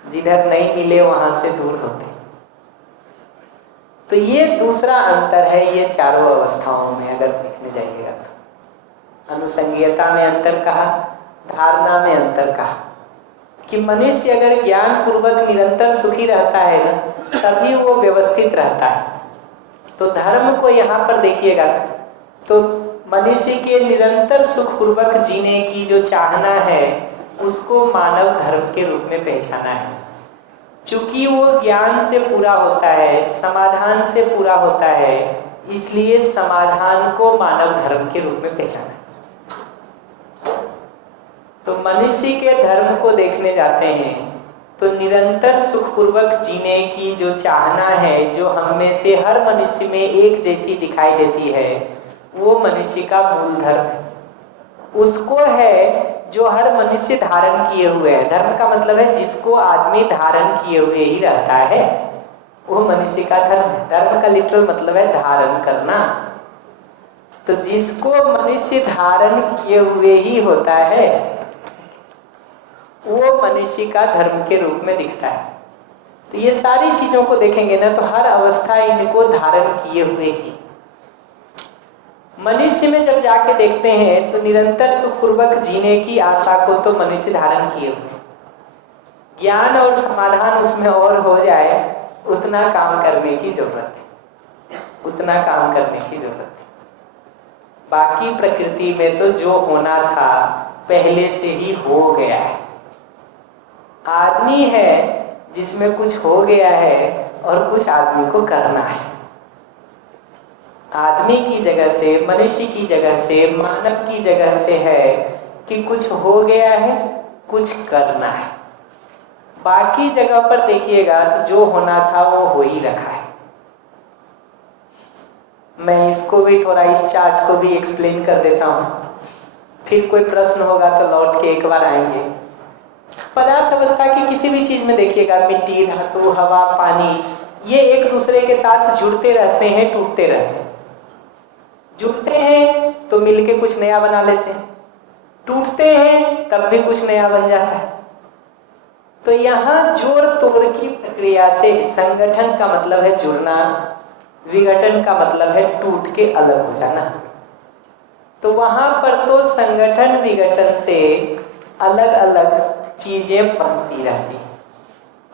जिधर नहीं मिले वहां से दूर होते। तो ये दूसरा अंतर है ये चारों अवस्थाओं में अगर देखने जाइएगा तो। अनुसंगीयता में अंतर कहा, धारणा में अंतर कहा कि मनुष्य अगर ज्ञान पूर्वक निरंतर सुखी रहता है ना, तभी वो व्यवस्थित रहता है। तो धर्म को यहाँ पर देखिएगा तो मनुष्य के निरंतर सुखपूर्वक जीने की जो चाहना है उसको मानव धर्म के रूप में पहचाना है। चूंकि वो ज्ञान से पूरा होता है, समाधान से पूरा होता है, इसलिए समाधान को मानव धर्म के रूप में पहचाना है। तो मनुष्य के धर्म को देखने जाते हैं तो निरंतर सुखपूर्वक जीने की जो चाहना है, जो हम में से हर मनुष्य में एक जैसी दिखाई देती है, वो मनुष्य का मूल धर्म है। उसको है जो हर मनुष्य धारण किए हुए है। धर्म का मतलब है जिसको आदमी धारण किए हुए ही रहता है, वो मनुष्य का धर्म है। धर्म का लिटरल मतलब है धारण करना। तो जिसको मनुष्य धारण किए हुए ही होता है वो मनुष्य का धर्म के रूप में दिखता है। तो ये सारी चीजों को देखेंगे ना तो हर अवस्था इनको धारण किए हुए ही। मनुष्य में जब जाके देखते हैं तो निरंतर सुखपूर्वक जीने की आशा को तो मनुष्य धारण किए हुए। ज्ञान और समाधान उसमें और हो जाए उतना काम करने की जरूरत है, उतना काम करने की जरूरत है। बाकी प्रकृति में तो जो होना था पहले से ही हो गया है। आदमी है जिसमें कुछ हो गया है और कुछ आदमी को करना है। आदमी की जगह से, मनुष्य की जगह से, मानव की जगह से है कि कुछ हो गया है, कुछ करना है। बाकी जगह पर देखिएगा तो जो होना था वो हो ही रखा है। मैं इसको भी थोड़ा इस चार्ट को भी एक्सप्लेन कर देता हूँ, फिर कोई प्रश्न होगा तो लौट के एक बार आएंगे। पदार्थ अवस्था की किसी भी चीज में देखिएगा, मिट्टी, धातु, हवा, पानी, ये एक दूसरे के साथ जुड़ते रहते हैं, टूटते रहते हैं। जुड़ते हैं तो मिलके कुछ नया बना लेते हैं, टूटते हैं तब भी कुछ नया बन जाता है। तो यहाँ जोड़ तोड़ की प्रक्रिया से संगठन का मतलब है जुड़ना, विघटन का मतलब है टूट के अलग हो जाना। तो वहां पर तो संगठन विघटन से अलग अलग चीजें बनती रहती।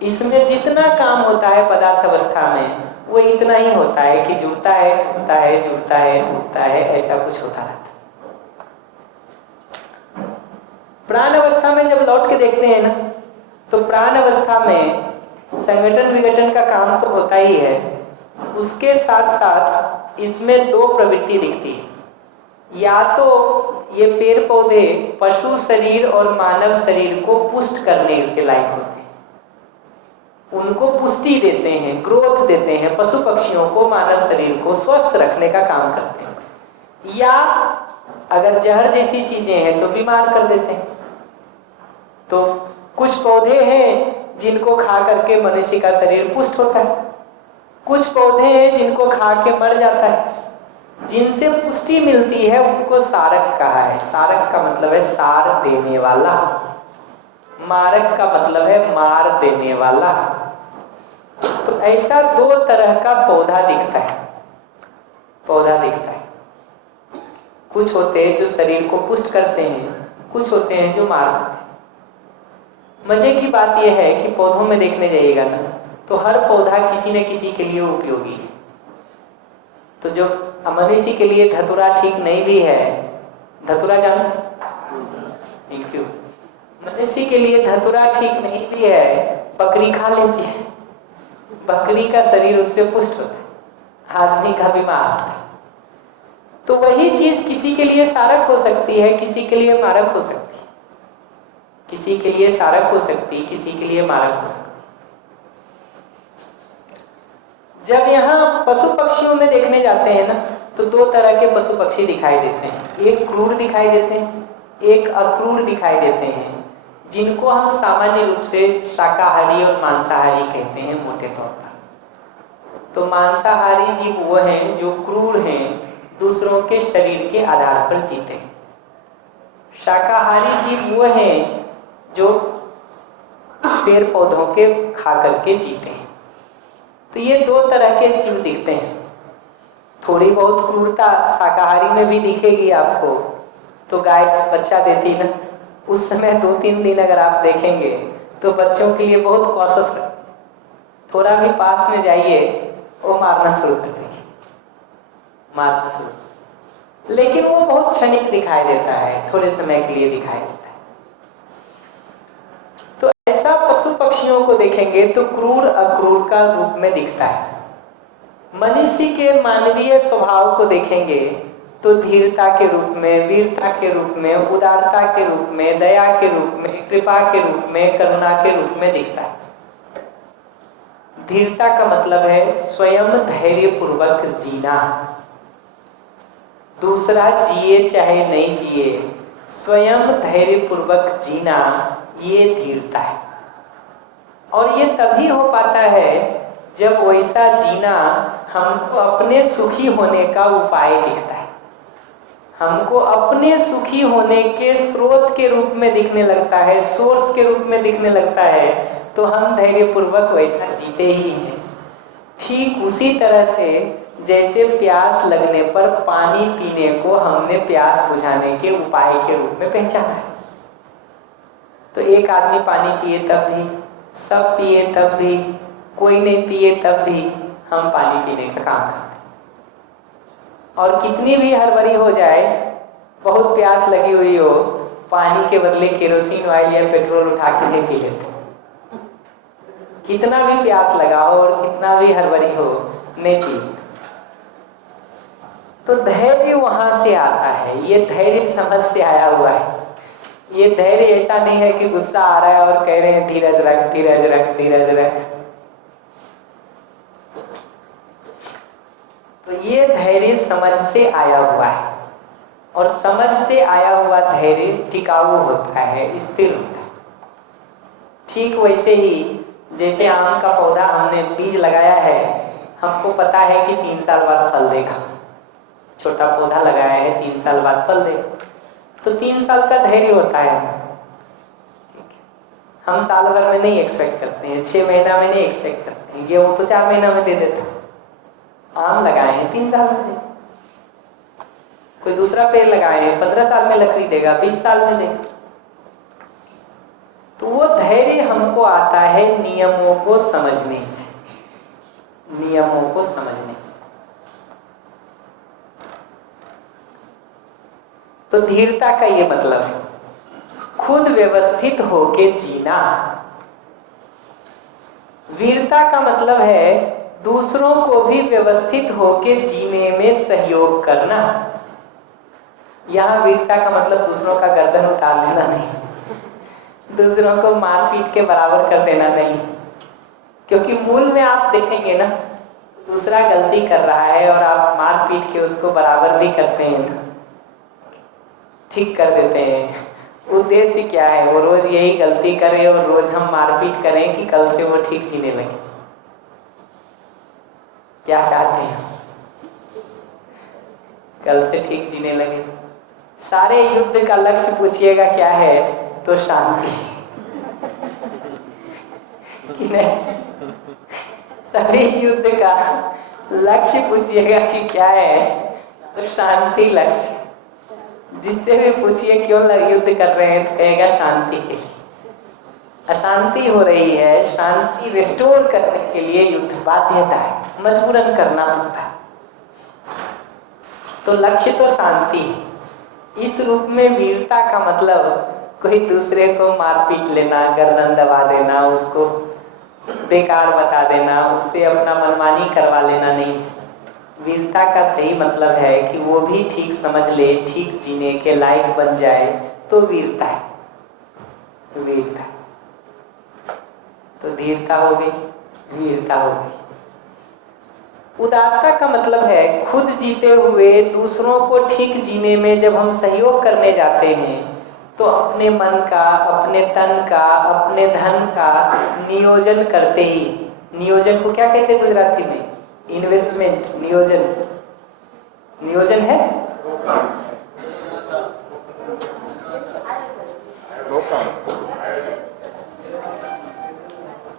इसमें जितना काम होता है पदार्थ अवस्था में वो इतना ही होता है कि जुड़ता है, टूटता है, जुड़ता है, टूटता है, ऐसा कुछ होता रहता है। प्राण अवस्था में जब लौट के देखते हैं ना तो प्राण अवस्था में संगठन विघटन का काम तो होता ही है, उसके साथ साथ इसमें दो प्रवृत्ति दिखती है। या तो ये पेड़ पौधे पशु शरीर और मानव शरीर को पुष्ट करने के लायक होते हैं, उनको पुष्टि देते हैं, ग्रोथ देते हैं, पशु पक्षियों को, मानव शरीर को स्वस्थ रखने का काम करते हैं। या अगर जहर जैसी चीजें हैं तो बीमार कर देते हैं। तो कुछ पौधे हैं जिनको खा करके मनुष्य का शरीर पुष्ट होता है, कुछ पौधे हैं जिनको खा के मर जाता है। जिनसे पुष्टि मिलती है उनको सारक कहा है। सारक का मतलब है सार देने वाला, मारक का मतलब है मार देने वाला। तो ऐसा दो तरह का पौधा दिखता है, पौधा दिखता है। कुछ होते हैं जो शरीर को पुष्ट करते हैं, कुछ होते हैं जो मार देते हैं। मजे की बात यह है कि पौधों में देखने जाइएगा ना तो हर पौधा किसी न किसी के लिए उपयोगी है। तो जो मनुष्य के लिए धतूरा ठीक नहीं भी है, धतूरा जानते? Thank you. मनुष्य के लिए धतूरा ठीक नहीं भी है, बकरी खा लेती है, बकरी का शरीर उससे पुष्ट होता है, आदमी का बीमार होता है। तो वही चीज किसी के लिए सारक हो सकती है, किसी के लिए मारक हो सकती है, किसी के लिए सारक हो सकती है, किसी के लिए मारक हो सकती है। जब यहाँ पशु पक्षियों में देखने जाते हैं ना तो दो तरह के पशु पक्षी दिखाई देते हैं। एक क्रूर दिखाई देते हैं, एक अक्रूर दिखाई देते हैं, जिनको हम सामान्य रूप से शाकाहारी और मांसाहारी कहते हैं मोटे तौर पर। तो मांसाहारी जीव वो हैं जो क्रूर हैं, दूसरों के शरीर के आधार पर जीते हैं। शाकाहारी जीव वो हैं जो पेड़ पौधों के खा करके जीते हैं। तो ये दो तरह के जीव दिखते हैं। थोड़ी बहुत क्रूरता शाकाहारी में भी दिखेगी आपको, तो गाय बच्चा देती ना, उस समय 2-3 दिन अगर आप देखेंगे तो बच्चों के लिए बहुत कॉशस है, थोड़ा भी पास में जाइए वो मारना शुरू कर देगी, मारना शुरू। लेकिन वो बहुत क्षणिक दिखाई देता है, थोड़े समय के लिए दिखाई देता है। तो ऐसा पशु पक्षियों को देखेंगे तो क्रूर अक्रूर का रूप में दिखता है। मनुष्य के मानवीय स्वभाव को देखेंगे तो धीरता के रूप में, वीरता के रूप में, उदारता के रूप में, दया के रूप में, कृपा के रूप में, करुणा के रूप में दिखता है। धीरता का मतलब है स्वयं धैर्य पूर्वक जीना, दूसरा जिए चाहे नहीं जिए, स्वयं धैर्य पूर्वक जीना, ये धीरता है। और ये तभी हो पाता है जब वैसा जीना हमको अपने सुखी होने का उपाय दिखता है, हमको अपने सुखी होने के स्रोत के रूप में दिखने लगता है, सोर्स के रूप में दिखने लगता है, तो हम धैर्यपूर्वक वैसा जीते ही हैं। ठीक उसी तरह से जैसे प्यास लगने पर पानी पीने को हमने प्यास बुझाने के उपाय के रूप में पहचाना है। तो एक आदमी पानी पिए तब भी, सब पिए तब भी, कोई नहीं पिए तब भी हम पानी पीने का काम करते हैं। और कितनी भी हड़बड़ी हो जाए, बहुत प्यास लगी हुई हो, पानी के बदले केरोसिन ऑयल या पेट्रोल उठा के नहीं पी लेते। कितना भी प्यास लगा हो और कितना भी हड़बड़ी हो, नहीं पी। तो धैर्य वहां से आता है, ये धैर्य समझ से आया हुआ है। ये धैर्य ऐसा नहीं है कि गुस्सा आ रहा है और कह रहे हैं धीरज रख, धीरज रख, धीरज रख। तो ये धैर्य समझ से आया हुआ है, और समझ से आया हुआ धैर्य टिकाऊ होता है, स्थिर होता है। ठीक वैसे ही जैसे आम का पौधा हमने बीज लगाया है, हमको पता है कि 3 साल बाद फल देगा। छोटा पौधा लगाया है, 3 साल बाद फल देगा, तो 3 साल का धैर्य होता है। हम साल भर में नहीं एक्सपेक्ट करते हैं, 6 महीना में नहीं एक्सपेक्ट करते हैं, ये वो तो 4 महीना में दे देता। आम लगाए हैं 3 साल में दे, कोई दूसरा पेड़ लगाए हैं 15 साल में लकड़ी देगा, 20 साल में देगा। तो वो धैर्य हमको आता है नियमों को समझने से, नियमों को समझने से। तो धीरता का ये मतलब है खुद व्यवस्थित होके जीना। वीरता का मतलब है दूसरों को भी व्यवस्थित होके जीने में सहयोग करना। यहाँ वीरता का मतलब दूसरों का गर्दन उतार देना नहीं, दूसरों को मारपीट के बराबर कर देना नहीं। क्योंकि मूल में आप देखेंगे ना, दूसरा गलती कर रहा है और आप मारपीट के उसको बराबर भी करते हैं ना, ठीक कर देते हैं। उद्देश्य क्या है? वो रोज यही गलती करे और रोज हम मारपीट करें कि कल से वो ठीक जीने लगे। क्या चाहते हैं? कल से ठीक जीने लगे। सारे युद्ध का लक्ष्य पूछिएगा क्या है तो शांति कि नहीं? सभी युद्ध का लक्ष्य पूछिएगा कि क्या है तो शांति लक्ष्य। जिससे भी पूछिए क्यों युद्ध कर रहे हैं तो कहेगा शांति के लिए। अशांति हो रही है, शांति रिस्टोर करने के लिए युद्ध बाध्यता है, मजबूरन करना पड़ता है। तो लक्ष्य तो शांति है। इस रूप में वीरता का मतलब कोई दूसरे को मारपीट लेना, गर्दन दबा देना, उसको बेकार बता देना, उससे अपना मनमानी करवा लेना नहीं। वीरता का सही मतलब है कि वो भी ठीक समझ ले, ठीक जीने के लायक बन जाए, तो वीरता है, वीरता। तो धीरता हो गई, वीरता हो गई। उदारता का मतलब है खुद जीते हुए दूसरों को ठीक जीने में जब हम सहयोग करने जाते हैं तो अपने मन का, अपने तन का, अपने धन का नियोजन करते ही। नियोजन को क्या कहते हैं गुजराती में? इन्वेस्टमेंट, नियोजन। नियोजन है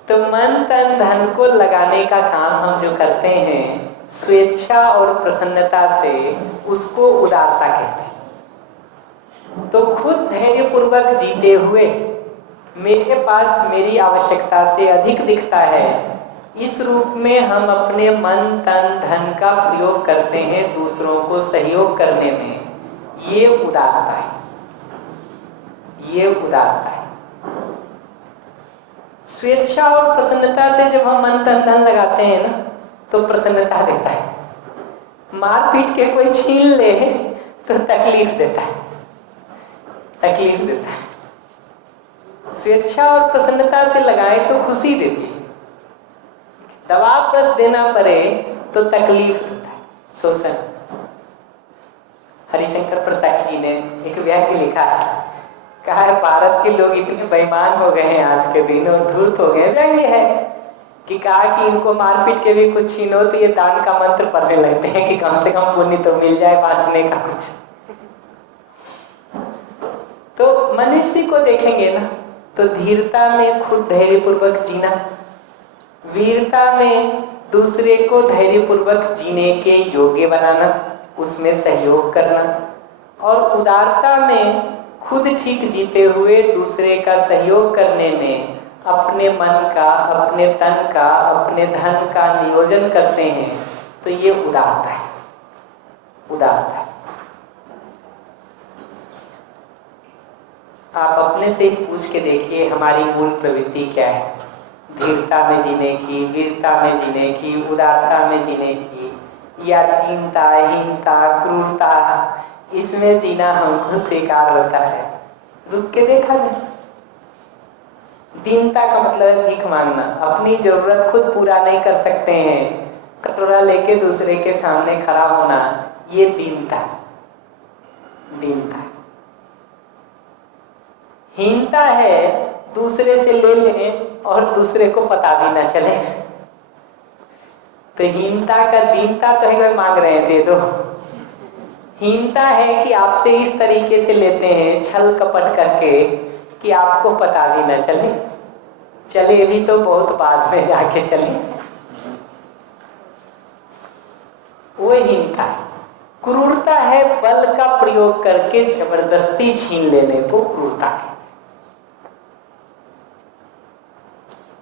तो मन तन धन को लगाने का काम हम जो करते हैं स्वेच्छा और प्रसन्नता से, उसको उदारता कहते हैं। तो खुद धैर्य पूर्वक जीते हुए मेरे पास मेरी आवश्यकता से अधिक दिखता है, इस रूप में हम अपने मन तन धन का प्रयोग करते हैं दूसरों को सहयोग करने में। ये उदारता है, ये उदारता है। स्वेच्छा और प्रसन्नता से जब हम मन तन धन लगाते हैं ना, तो प्रसन्नता देता है। मार पीट के कोई छीन ले तो तकलीफ देता है, तकलीफ देता है। स्वेच्छा और प्रसन्नता से लगाए तो खुशी देती है, दबाव बस देना पड़े तो तकलीफ देता है, शोषण। हरिशंकर प्रसाद जी ने एक व्यंग्य लिखा है, कहा है भारत के लोग इतने बेईमान हो गए हैं आज के दिन और धूर्त हो गए। व्यंग्य है कि कहा कि इनको मारपीट के भी कुछ छीनो तो ये दान का मंत्र पढ़ने लगते हैं कि कम से कम पुण्य तो मिल जाए बांटने का कुछ। तो मनुष्य को देखेंगे ना, तो धीरता में खुद धैर्य पूर्वक जीना, वीरता में दूसरे को धैर्य पूर्वक जीने के योग्य बनाना, उसमें सहयोग करना, और उदारता में खुद ठीक जीते हुए दूसरे का सहयोग करने में अपने मन का, अपने तन का, अपने धन का नियोजन करते हैं। तो ये उदारता है, उदारता है। आप अपने से ही पूछ के देखिए हमारी मूल प्रवृत्ति क्या है, धीरता में जीने की, वीरता में जीने की, उदारता में जीने की, या दीनता, हीनता, क्रूरता, इसमें जीना हमको स्वीकार होता है। रुक के देखा जाए, दीनता का मतलब है भीख मांगना, अपनी जरूरत खुद पूरा नहीं कर सकते हैं, कटोरा लेके दूसरे के सामने खड़ा होना, ये दीनता, दीनता। हीनता है दूसरे से ले लें और दूसरे को पता भी ना चले। तो हीनता का, दीनता तो है मांग रहे हैं दे दो, हीनता है कि आपसे इस तरीके से लेते हैं छल कपट करके कि आपको पता भी न चले, चले भी तो बहुत बाद में जाके चले, वो हीनता है। क्रूरता है बल का प्रयोग करके जबरदस्ती छीन लेने को क्रूरता है।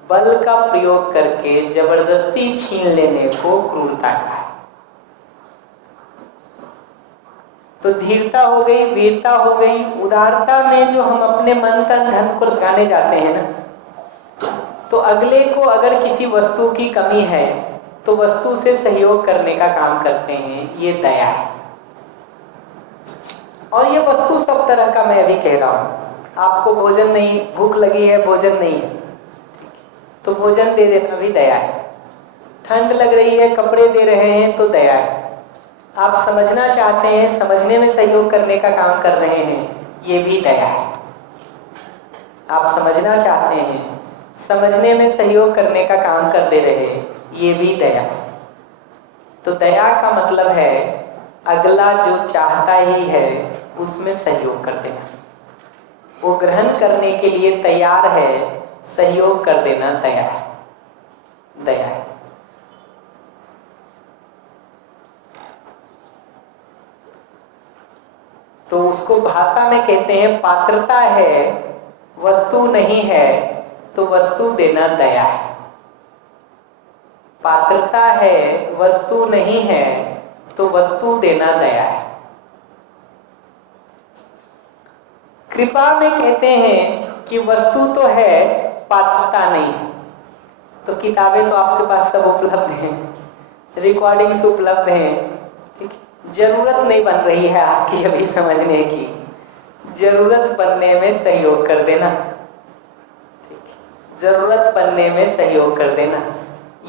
बल का प्रयोग करके जबरदस्ती छीन लेने को क्रूरता है। तो धीरता हो गई, वीरता हो गई। उदारता में जो हम अपने मन तन धन को लगाने जाते हैं ना, तो अगले को अगर किसी वस्तु की कमी है तो वस्तु से सहयोग करने का काम करते हैं, ये दया है। और ये वस्तु सब तरह का मैं भी कह रहा हूं। आपको भोजन नहीं, भूख लगी है, भोजन नहीं है तो भोजन दे देना भी दया है। ठंड लग रही है, कपड़े दे रहे हैं तो दया है। आप समझना चाहते हैं, समझने में सहयोग करने का काम कर रहे हैं, ये भी दया है। आप समझना चाहते हैं, समझने में सहयोग करने का काम कर दे रहे हैं, ये भी दया है। तो दया का मतलब है अगला जो चाहता ही है उसमें सहयोग कर देना, वो ग्रहण करने के लिए तैयार है, सहयोग कर देना दया है, दया है। तो उसको भाषा में कहते हैं पात्रता है, वस्तु नहीं है तो वस्तु देना दया है। पात्रता है, वस्तु नहीं है तो वस्तु देना दया है। कृपा में कहते हैं कि वस्तु तो है, पात्रता नहीं है। तो किताबें तो आपके पास सब उपलब्ध हैं, रिकॉर्डिंग्स उपलब्ध हैं, ठीक, जरूरत नहीं बन रही है आपकी अभी समझने की, जरूरत बनने में सहयोग कर देना, ठीक, जरूरत बनने में सहयोग कर देना,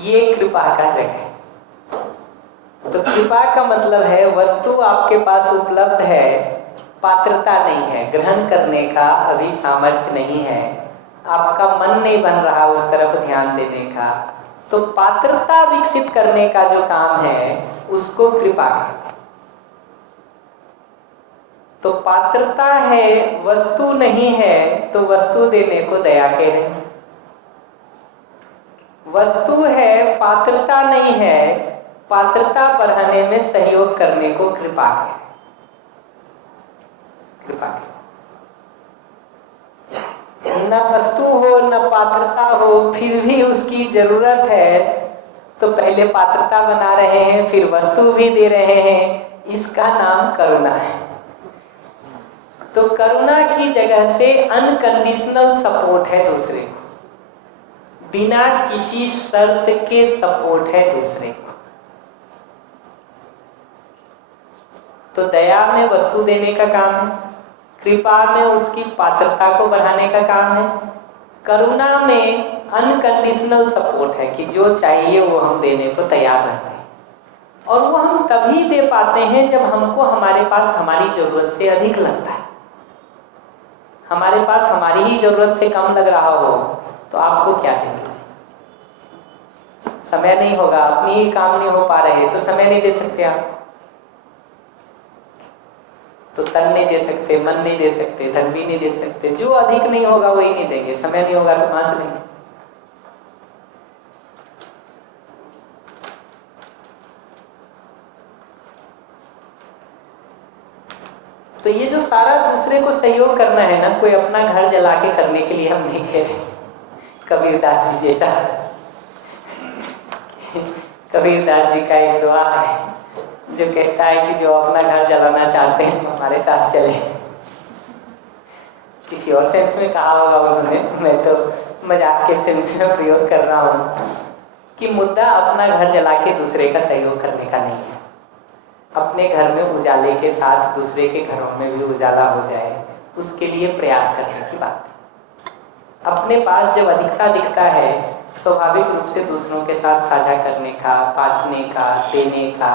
ये कृपा का जगह है। तो कृपा का मतलब है वस्तु आपके पास उपलब्ध है, पात्रता नहीं है, ग्रहण करने का अभी सामर्थ्य नहीं है, आपका मन नहीं बन रहा उस तरफ ध्यान देने का, तो पात्रता विकसित करने का जो काम है उसको कृपा कहते हैं। तो पात्रता है, वस्तु नहीं है तो वस्तु देने को दया कह रहे हैं। वस्तु है, पात्रता नहीं है, पात्रता बढ़ाने में सहयोग करने को कृपा कह रहे हैं, कृपा कह। न वस्तु हो न पात्रता हो, फिर भी उसकी जरूरत है, तो पहले पात्रता बना रहे हैं, फिर वस्तु भी दे रहे हैं, इसका नाम करुणा है। तो करुणा की जगह से अनकंडीशनल सपोर्ट है दूसरे को, बिना किसी शर्त के सपोर्ट है दूसरे को। तो दया में वस्तु देने का काम है, कृपा में उसकी पात्रता को बढ़ाने का काम है, करुणा में अनकंडीशनल सपोर्ट है कि जो चाहिए वो हम देने को तैयार रहते हैं। और वो हम तभी दे पाते हैं जब हमको हमारे पास हमारी जरूरत से अधिक लगता है। हमारे पास हमारी ही जरूरत से कम लग रहा हो तो आपको क्या देंगे? समय नहीं होगा, अपनी ही काम नहीं हो पा रहे तो समय नहीं दे सकते आप, तो तन नहीं दे सकते, मन नहीं दे सकते, धन भी नहीं दे सकते। जो अधिक नहीं होगा वही नहीं देंगे, समय नहीं होगा तो कहां से देंगे? तो ये जो सारा दूसरे को सहयोग करना है ना, कोई अपना घर जला के करने के लिए हम नहीं कह रहे। कबीरदास जी जैसा, कबीरदास जी का एक दुआ है जो कहता है कि जो अपना घर जलाना चाहते हैं हमारे साथ चले। किसी और सेंस में कहा होगा उन्होंने, मैं तो मजाक के सेंस में प्रयोग कर रहा हूँ कि मुद्दा अपना घर जला के दूसरे का सहयोग करने का नहीं है। अपने घर में उजाले के साथ दूसरे के घरों में भी उजाला हो जाए, उसके लिए प्रयास करने की बात है। अपने पास जब अधिकता दिखता है, स्वाभाविक रूप से दूसरों के साथ साझा करने का, बांटने का, देने का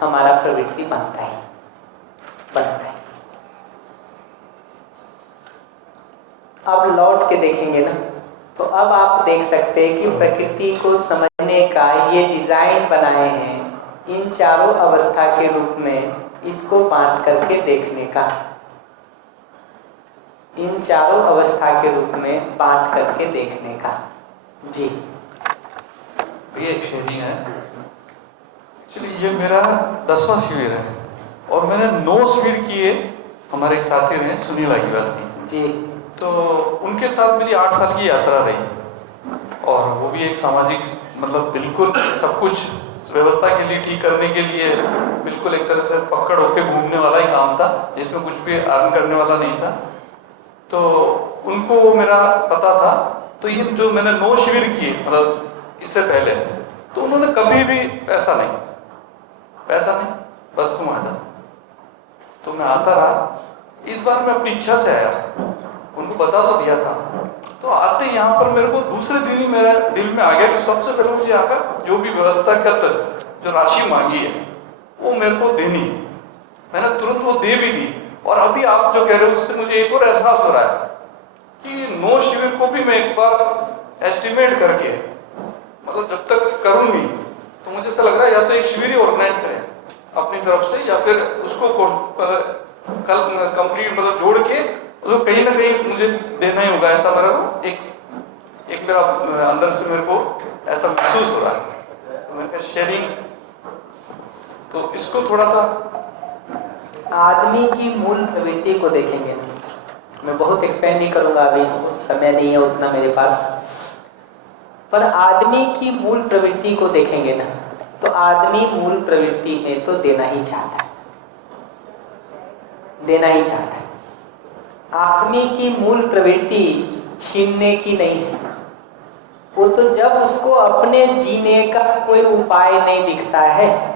हमारा प्रवृत्ति बनता है। अब लौट के देखेंगे ना, तो अब आप देख सकते हैं कि प्रकृति को समझने का ये डिजाइन बनाए हैं इन चारों अवस्था के रूप में, इसको बांट करके देखने का, इन चारों अवस्था के रूप में बांट करके देखने का। जी ये एक शेयरिंग है। एक्चुअली ये मेरा 10वां शिविर है और मैंने 9 शिविर किए। हमारे एक साथी रहे सुनील अग्रवाल जी, तो उनके साथ मेरी 8 साल की यात्रा रही और वो भी एक सामाजिक, मतलब बिल्कुल सब कुछ व्यवस्था के लिए ठीक करने के लिए बिल्कुल एक तरह से पकड़ होके घूमने वाला ही काम था, जिसमें कुछ भी अर्न करने वाला नहीं था। तो उनको मेरा पता था। तो ये जो मैंने 9 शिविर किए, मतलब इससे पहले, तो उन्होंने कभी भी पैसा नहीं, बस तुम आ जा। तो मैं आता रहा। इस बार मैं अपनी इच्छा से आया, उनको बता तो दिया था। तो आते यहाँ पर मेरे को दूसरे दिन ही मेरे दिल में आ गया कि सबसे पहले मुझे आकर जो भी व्यवस्था का जो राशि मांगी है वो मेरे को देनी। मैंने तुरंत वो दे भी दी। और अभी आप जो कह रहे हो उससे मुझे एक और एहसास हो रहा है कि 9 शिविर को भी मैं एक बार एस्टिमेट करके, मतलब जब तक करूंगी तो मुझे ऐसा लग रहा है या तो एक शिविर ही ऑर्गेनाइज करें अपनी तरफ से, या फिर उसको कल कंप्लीट मतलब जोड़ के तो कहीं ना कहीं मुझे देना ही होगा। ऐसा मेरा एक मेरा अंदर से मेरे को ऐसा महसूस हो रहा है। तो मैंने शेयरिंग, तो इसको थोड़ा सा आदमी की मूल प्रवृत्ति को देखेंगे। मैं बहुत एक्सपेंड नहीं करूंगा अभी, इसको समय नहीं है उतना मेरे पास, पर आदमी की मूल प्रवृत्ति को देखेंगे ना, तो आदमी मूल प्रवृत्ति में तो देना ही चाहता है। आदमी की मूल प्रवृत्ति छीनने की नहीं है। वो तो जब उसको अपने जीने का कोई उपाय नहीं दिखता है,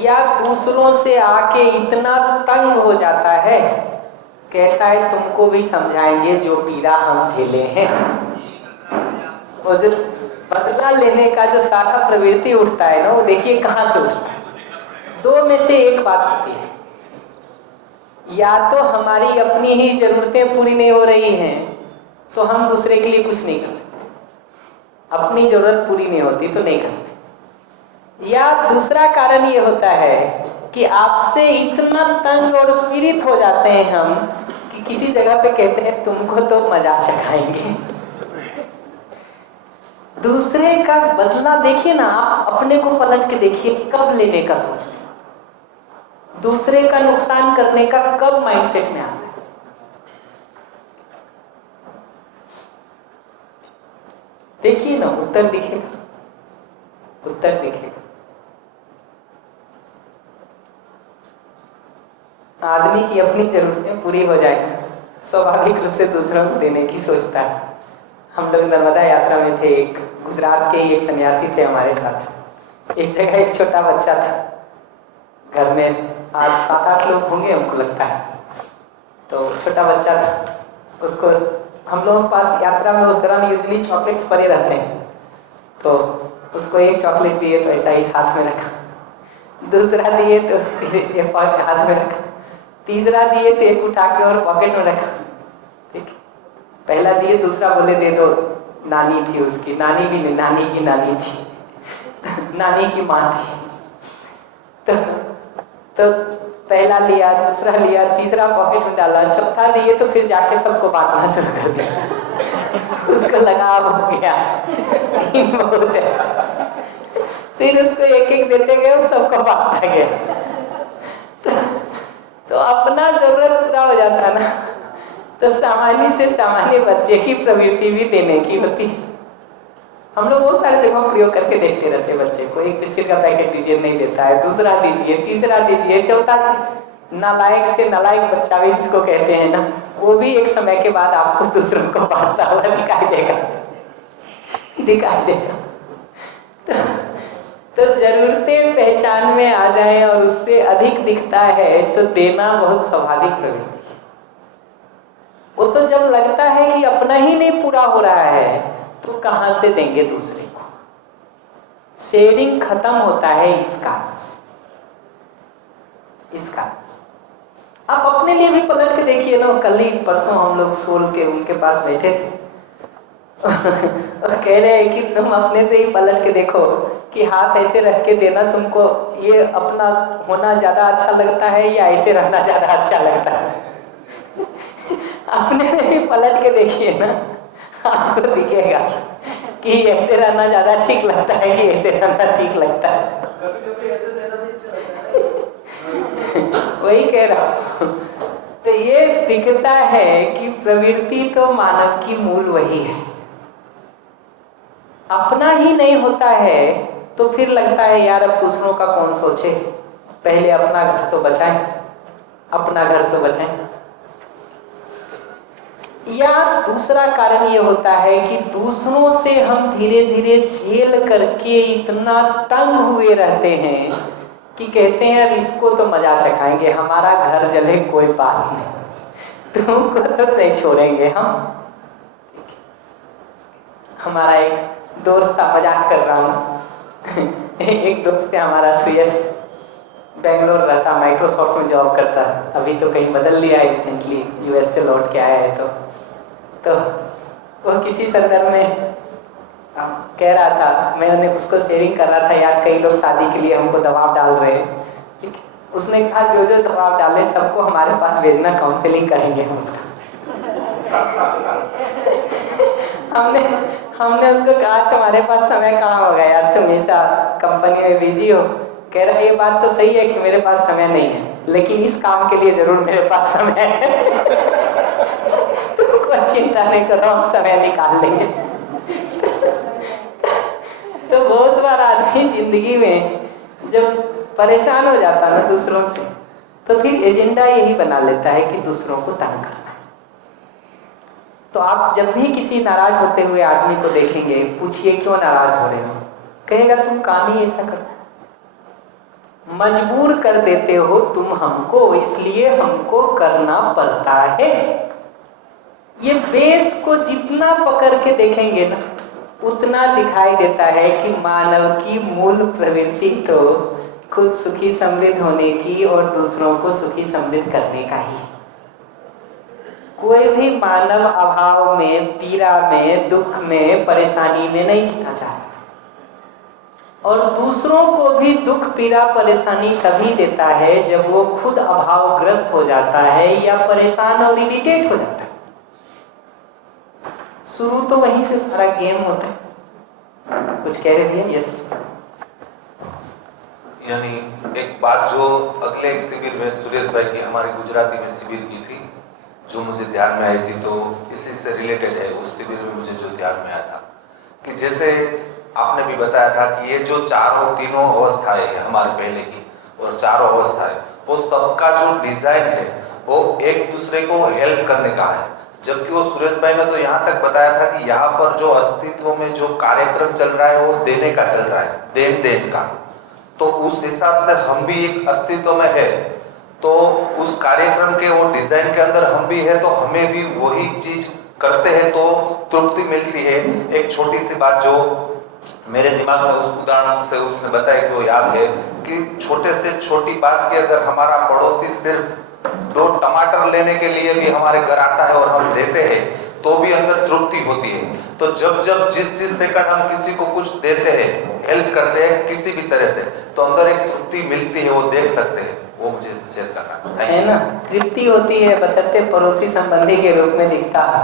या दूसरों से आके इतना तंग हो जाता है, कहता है तुमको भी समझाएंगे जो पीड़ा हम झेले हैं। और जो बदला लेने का जो सारा प्रवृत्ति उठता है ना, वो देखिए कहां से उठता है। 2 में से एक बात होती है, या तो हमारी अपनी ही जरूरतें पूरी नहीं हो रही हैं तो हम दूसरे के लिए कुछ नहीं कर सकते, अपनी जरूरत पूरी नहीं होती तो नहीं करते, या दूसरा कारण ये होता है कि आपसे इतना तंग और पीड़ित हो जाते हैं हम कि किसी जगह पे कहते हैं तुमको तो मजाक चखाएंगे। दूसरे का बदला देखिए ना, आप अपने को पलट के देखिए, कब लेने का सोचते हैं, दूसरे का नुकसान करने का कब माइंडसेट में आता है। देखिए ना, उत्तर दिखेगा, उत्तर दिखेगा। आदमी की अपनी जरूरतें पूरी हो जाएंगी, स्वाभाविक रूप से दूसरों को देने की सोचता है। हम लोग नर्मदा यात्रा में थे, एक गुजरात के ही एक सन्यासी थे हमारे साथ। एक जगह एक छोटा बच्चा था, घर में आज 7-8 लोग होंगे हमको लगता है, तो छोटा बच्चा था। उसको हम लोगों के पास यात्रा में उस दौरान यूजली चॉकलेट्स पड़े रहते हैं, तो उसको एक चॉकलेट दिए तो ऐसा ही हाथ में रखा, दूसरा दिए तो फिर एक हाथ में रखा, तीसरा दिए तो एक उठा के और पॉकेट में रखा। ठीक, पहला दिए, दूसरा बोले दे दो, नानी थी उसकी, नानी भी नहीं, नानी की नानी थी, नानी की माँ थी। तो पहला लिया, दूसरा लिया, तीसरा पॉकेट में डाला, चौथा दिए तो फिर जाके सबको बांटना शुरू कर दिया। उसको लगा अब हो गया, बहुत है। फिर उसको एक एक देते गए और सबको बांटा गया। तो अपना जरूरत पूरा हो जाता है ना, तो सामान्य से सामान्य बच्चे की प्रवृत्ति भी देने की होती है। हम लोग बहुत सारे जगह प्रयोग करके देखते रहते हैं बच्चे को, एक बिस्किट का पैकेट दीजिए नहीं देता है, दूसरा दीजिए, तीसरा दीजिए, चौथा। नालायक से नालायक बच्चा भी जिसको कहते हैं ना, वो भी एक समय के बाद आपको दूसरों को बांटता हुआ दिखाई देगा, दिखाई देगा। तो जरूरतें पहचान में आ जाए और उससे अधिक दिखता है तो देना बहुत स्वाभाविक प्रवृत्ति है। वो तो जब लगता है कि अपना ही नहीं पूरा हो रहा है तो कहां से देंगे दूसरे को। शेयरिंग खत्म होता है इस कारण से, इस कारण से। आप अपने लिए भी पलट के देखिए ना, कल ही परसों हम लोग सोल के उनके पास बैठे थे और कह रहे हैं कि तुम अपने से ही पलट के देखो कि हाथ ऐसे रख के देना तुमको ये अपना होना ज्यादा अच्छा लगता है या ऐसे रहना ज्यादा अच्छा लगता है। अपने में ही पलट के देखिए ना, आपको दिखेगा कि ऐसे रहना ज्यादा ठीक लगता है कि ऐसे रहना ठीक लगता है। कभी-कभी ऐसे देना भी अच्छा लगता है। वही कह रहा हूं। तो ये दिखता है कि प्रवृत्ति तो मानव की मूल वही है। अपना ही नहीं होता है तो फिर लगता है यार अब दूसरों का कौन सोचे, पहले अपना घर तो बचाएं, अपना घर तो बचाएं। या दूसरा कारण ये होता है कि दूसरों से हम धीरे धीरे झेल करके इतना तंग हुए रहते हैं कि कहते हैं अब इसको तो मजा चखाएंगे, हमारा घर जले कोई बात नहीं, तुमको तो नहीं छोड़ेंगे हम। हमारा एक दोस्त था, मजाक कर रहा हूँ एक दोस्त है हमारा सुयश, बेंगलोर रहता, माइक्रोसॉफ्ट में जॉब करता, अभी तो कहीं बदल लिया है, रिसेंटली यूएस से लौट के आया है। तो वो किसी संदर्भ में कह रहा था, मैं उन्हें उसको शेयरिंग कर रहा था, यार कई लोग शादी के लिए हमको दबाव डाल रहे हैं। उसने कहा जो जो दबाव डाले सबको हमारे पास भेजना, काउंसलिंग करेंगे हम उसका। हमने उसको कहा तुम्हारे पास समय कहाँ होगा यार, तुम ऐसा कंपनी में बिजी हो। कह रहा ये बात तो सही है कि मेरे पास समय नहीं है, लेकिन इस काम के लिए जरूर मेरे पास समय है कोई चिंता नहीं करो, हम समय निकाल लेंगे। तो बहुत बार आदमी जिंदगी में जब परेशान हो जाता है ना दूसरों से, तो फिर एजेंडा यही बना लेता है कि दूसरों को तंग करना। तो आप जब भी किसी नाराज होते हुए आदमी को देखेंगे, पूछिए क्यों नाराज हो रहे हो, कहेगा तुम काम ही ऐसा करते, मजबूर कर देते हो तुम हमको, इसलिए हमको करना पड़ता है। ये बेस को जितना पकड़ के देखेंगे ना, उतना दिखाई देता है कि मानव की मूल प्रवृत्ति तो खुद सुखी समृद्ध होने की और दूसरों को सुखी समृद्ध करने का ही। कोई भी मानव अभाव में, पीड़ा में, दुख में, परेशानी में नहीं जीना चाहता, और दूसरों को भी दुख, पीड़ा, परेशानी तभी देता है जब वो खुद अभावग्रस्त हो जाता है या परेशान और इरिटेट हो जाता है। शुरू तो वहीं से सारा गेम होता है। कुछ कह रहे थे? यस। यानी एक बात जो अगले एक शिविर में सुरेश भाई की हमारी गुजराती में शिविर की थी, जो मुझे ध्यान में आई थी, तो इसी से रिलेटेड है। उस शिविर में मुझे जो ध्यान में आया था कि जैसे आपने भी बताया था कि ये जो तीनों अवस्थाएं हैं हमारे पहले की और चारों अवस्थाएं, वो सबका जो डिजाइन है वो एक दूसरे को हेल्प करने का है। जबकि वो सुरेश भाई ने तो यहाँ तक बताया था कि यहाँ पर जो अस्तित्व में जो कार्यक्रम चल रहा है वो देने का चल रहा है, देन का। तो उस हिसाब से हम भी एक अस्तित्व में है, तो उस कार्यक्रम के वो डिजाइन के अंदर हम भी है, तो हमें भी वही चीज करते हैं तो तृप्ति मिलती है। एक छोटी सी बात जो मेरे दिमाग में उस उदाहरण से उसने बताई थी वो याद है कि छोटे से छोटी बात की अगर हमारा पड़ोसी सिर्फ 2 टमाटर लेने के लिए भी हमारे घर आता है और हम देते हैं तो भी अंदर तृप्ति होती है। तो जब जिस सेकंड हम किसी को कुछ देते हैं, हेल्प करते हैं किसी भी तरह से, तो अंदर एक तृप्ति मिलती है, वो देख सकते हैं। वो मुझे शेयर करना है ना, तृप्ति होती है, बशर्ते पड़ोसी संबंधी के रूप में दिखता है,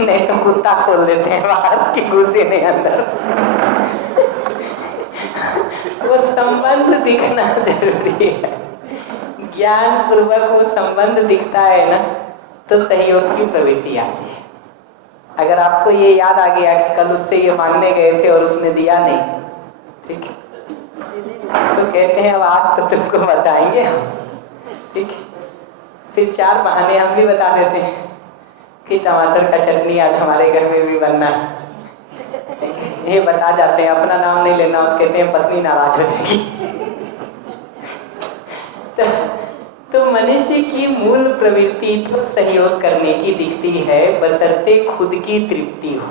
नहीं तो कुत्ता खोल देते हैं बाहर की घुसे नहीं अंदर। वो संबंध दिखना जरूरी है, ज्ञान पूर्वक वो संबंध दिखता है ना, तो सहयोग की प्रवृत्ति आती है। अगर आपको ये याद आ गया कि कल उससे ये मांगने गए थे और उसने दिया नहीं, ठीक है, तो कहते हैं अब आज तो तुमको बताएंगे हम, ठीक है। फिर 4 बहाने हम भी बता देते हैं कि टमाटर का चटनी आज हमारे घर में भी बनना है, ठीक है। ये बता जाते हैं, अपना नाम नहीं लेना, और कहते हैं पत्नी नाराज हो जाएगी। तो मनुष्य की मूल प्रवृत्ति तो सहयोग करने की दिखती है, बशर्ते खुद की तृप्ति हो।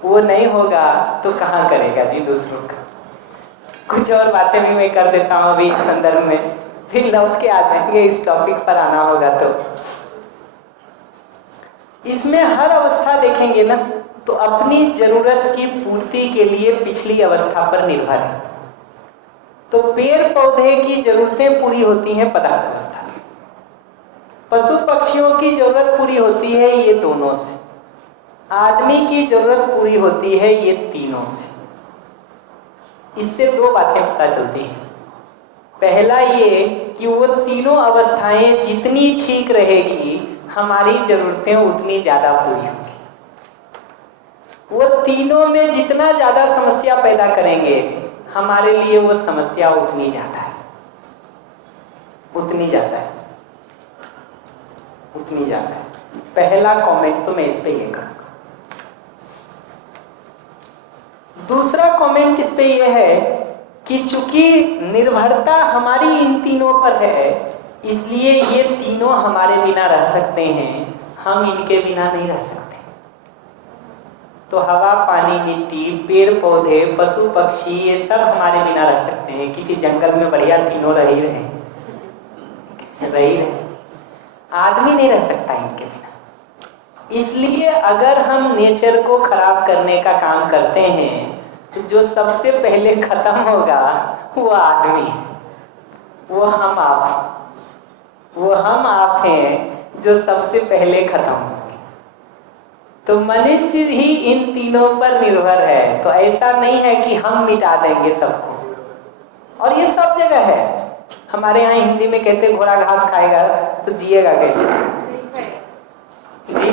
वो नहीं होगा तो कहाँ करेगा जी दूसरों का। कुछ और बातें भी मैं कर देता हूँ अभी इस संदर्भ में, फिर लौट के आ जाएंगे, इस टॉपिक पर आना होगा। तो इसमें हर अवस्था देखेंगे ना, तो अपनी जरूरत की पूर्ति के लिए पिछली अवस्था पर निर्भर है। तो पेड़ पौधे की जरूरतें पूरी होती हैं पदार्थ अवस्था से, पशु पक्षियों की जरूरत पूरी होती है ये दोनों से, आदमी की जरूरत पूरी होती है ये तीनों से। इससे 2 बातें पता चलती हैं। पहला ये कि वो तीनों अवस्थाएं जितनी ठीक रहेगी, हमारी जरूरतें उतनी ज्यादा पूरी होंगी। वो तीनों में जितना ज्यादा समस्या पैदा करेंगे, हमारे लिए वो समस्या उतनी ज्यादा है, उतनी ज्यादा है, उतनी ज्यादा है। पहला कमेंट तो मैं इस पे ये करूंगा। दूसरा कमेंट इस पे ये है कि चूंकि निर्भरता हमारी इन तीनों पर है, इसलिए ये तीनों हमारे बिना रह सकते हैं, हम इनके बिना नहीं रह सकते। तो हवा, पानी, मिट्टी, पेड़ पौधे, पशु पक्षी, ये सब हमारे बिना रह सकते हैं। किसी जंगल में बढ़िया तीनों रह ही रहे, आदमी नहीं रह सकता इनके बिना। इसलिए अगर हम नेचर को खराब करने का काम करते हैं, तो जो सबसे पहले खत्म होगा वो आदमी है, वो हम आप हैं जो सबसे पहले खत्म होंगे। तो मनुष्य ही इन तीनों पर निर्भर है। तो ऐसा नहीं है कि हम मिटा देंगे सबको, और ये सब जगह है। हमारे यहाँ हिंदी में कहते घोड़ा घास खाएगा तो जिएगा कैसे जी?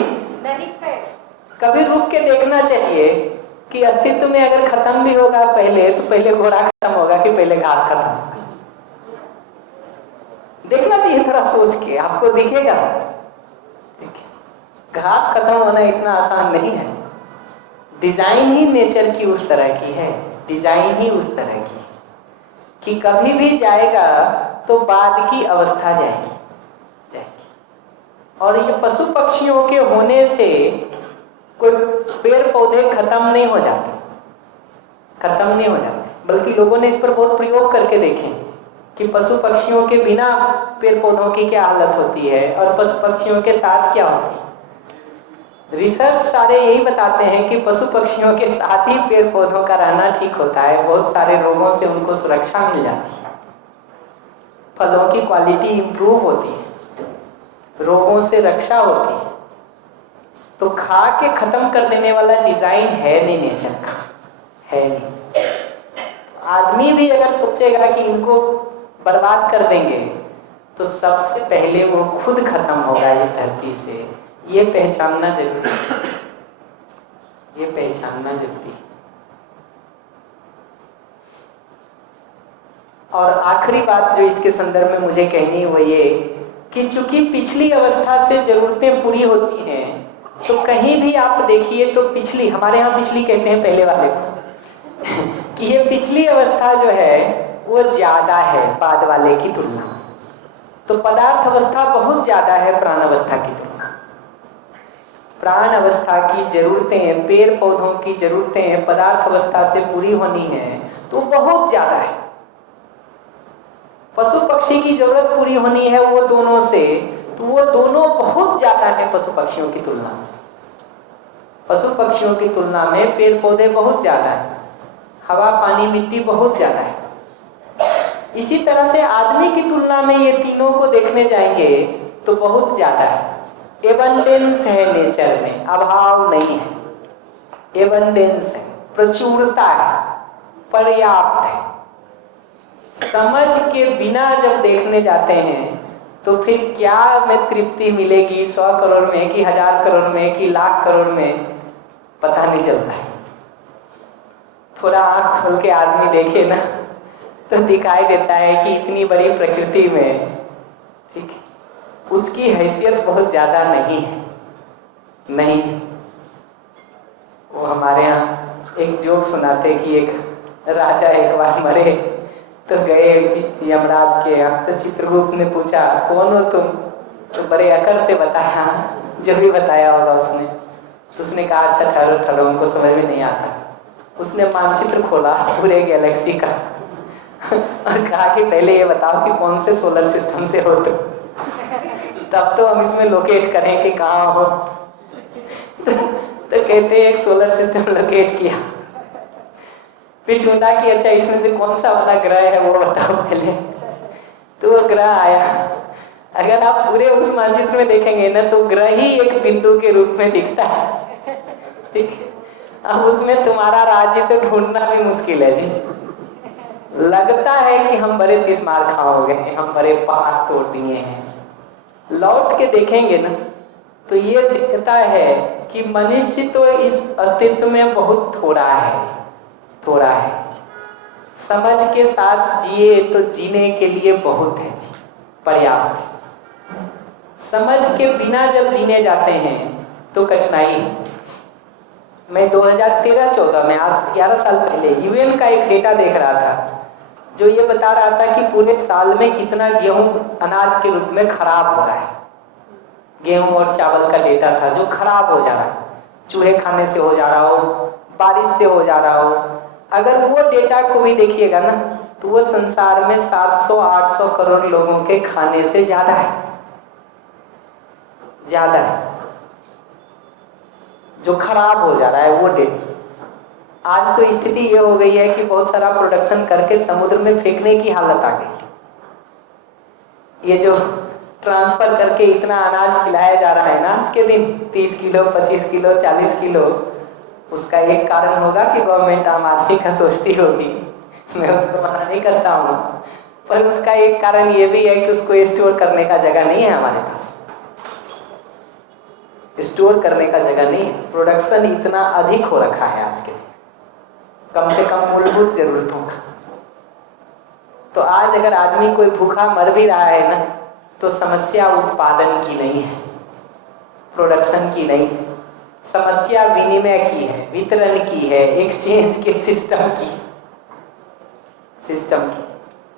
कभी रुक के देखना चाहिए कि अस्तित्व में अगर खत्म भी होगा पहले, तो पहले घोड़ा खत्म होगा कि पहले घास खत्म होगा। देखना चाहिए थोड़ा सोच के, आपको दिखेगा। घास खत्म होना इतना आसान नहीं है। डिजाइन ही नेचर की उस तरह की है, डिजाइन ही उस तरह की कि कभी भी जाएगा तो बाद की अवस्था जाएगी। और ये पशु पक्षियों के होने से कोई पेड़ पौधे खत्म नहीं हो जाते, बल्कि लोगों ने इस पर बहुत प्रयोग करके देखे कि पशु पक्षियों के बिना पेड़ पौधों की क्या हालत होती है और पशु पक्षियों के साथ क्या होती है। रिसर्च सारे यही बताते हैं कि पशु पक्षियों के साथ ही पेड़ पौधों का रहना ठीक होता है। बहुत सारे रोगों से उनको सुरक्षा मिल जाती है, फलों की क्वालिटी इंप्रूव होती है, रोगों से रक्षा होती है। तो खा के खत्म कर देने वाला डिजाइन है नहीं नेचर का, है नहीं। आदमी भी अगर सोचेगा कि इनको बर्बाद कर देंगे, तो सबसे पहले वो खुद खत्म होगा इस धरती से। ये पहचानना जरूरी है, ये पहचानना जरूरी है। और आखिरी बात जो इसके संदर्भ में मुझे कहनी है वो ये कि चूंकि पिछली अवस्था से जरूरतें पूरी होती हैं, तो कहीं भी आप देखिए तो पिछली, हमारे यहाँ पिछली कहते हैं पहले वाले को कि ये पिछली अवस्था जो है वो ज्यादा है बाद वाले की तुलना में। तो पदार्थ अवस्था बहुत ज्यादा है प्राण अवस्था की तुलना। प्राण अवस्था की जरूरतें, पेड़ पौधों की जरूरतें पदार्थ अवस्था से पूरी होनी है तो बहुत ज्यादा है। पशु पक्षी की जरूरत पूरी होनी है वो दोनों से, तो वो दोनों बहुत ज्यादा है पशु पक्षियों की तुलना में। पशु पक्षियों की तुलना में पेड़ पौधे बहुत ज्यादा है, हवा पानी मिट्टी बहुत ज्यादा है। इसी तरह से आदमी की तुलना में ये तीनों को देखने जाएंगे तो बहुत ज्यादा है। एबंडेंस है नेचर में, अभाव नहीं है। एबंडेंस है, प्रचुरता है, पर्याप्त है। समझ के बिना जब देखने जाते हैं तो फिर क्या में तृप्ति मिलेगी, 100 करोड़ में कि 1000 करोड़ में कि लाख करोड़ में, पता नहीं चलता है। थोड़ा आंख खोल के आदमी देखे ना तो दिखाई देता है कि इतनी बड़ी प्रकृति में, ठीक, उसकी हैसियत बहुत ज्यादा नहीं है। नहीं, वो हमारे यहाँ एक जोक सुनाते कि एक राजा एक बार मरे तो गए यमराज के यहाँ, तो चित्रगुप्त ने पूछा कौन हो तुम, तो बड़े अकड़ से बताया जो भी बताया होगा उसने। तो उसने कहा अच्छा ठहरो ठहरो, उनको समझ में नहीं आता। उसने मानचित्र खोला पूरे गैलेक्सी का और कहा कि पहले ये बताओ कि कौन से सोलर सिस्टम से हो तुम, तब तो हम इसमें लोकेट करें कि कहाँ हो। तो कहते एक सोलर सिस्टम लोकेट किया, फिर ढूंढा कि अच्छा इसमें से कौन सा वाला ग्रह है वो बताओ पहले। तो वो ग्रह आया। अगर आप पूरे उस मानचित्र में देखेंगे ना तो ग्रह ही एक बिंदु के रूप में दिखता है, ठीक। अब उसमें तुम्हारा राज्य तो ढूंढना भी मुश्किल है जी। लगता है कि हम बड़े तिस्मार खा हो गए, हम बड़े पहाड़ तोड़ दिए हैं। लौट के देखेंगे ना तो ये दिखता है कि मनुष्य तो इस अस्तित्व में बहुत थोड़ा है, थोड़ा है। समझ के साथ जिए तो जीने के लिए बहुत है, पर्याप्त है। समझ के बिना जब जीने जाते हैं तो कठिनाई है। मैं 2013-14 में, आज 11 साल पहले, यूएन का एक डेटा देख रहा था जो ये बता रहा था कि पूरे साल में कितना गेहूं अनाज के रूप में खराब हो रहा है। गेहूं और चावल का डेटा था जो खराब हो जा रहा है, चूहे खाने से हो जा रहा हो, बारिश से हो जा रहा हो। अगर वो डेटा को भी देखिएगा ना तो वो संसार में 700-800 करोड़ लोगों के खाने से ज्यादा है, ज्यादा है जो खराब हो जा रहा है वो डेटा। आज तो स्थिति ये हो गई है कि बहुत सारा प्रोडक्शन करके समुद्र में फेंकने की हालत आ गई। ये जो ट्रांसफर करके इतना अनाज खिलाया जा रहा है ना आज के दिन, 30 किलो 25 किलो 40 किलो, उसका एक कारण होगा कि गवर्नमेंट आम आदमी का सोचती होगी, मैं उसको मना नहीं करता हूँ, पर उसका एक कारण ये भी है कि उसको स्टोर करने का जगह नहीं है हमारे पास। स्टोर करने का जगह नहीं है, प्रोडक्शन इतना अधिक हो रखा है आज के, कम से कम मूलभूत जरूरतों का। तो आज अगर आदमी कोई भूखा मर भी रहा है ना तो समस्या उत्पादन की नहीं है, प्रोडक्शन की नहीं है, समस्या विनिमय की है, वितरण की है, एक्सचेंज के सिस्टम की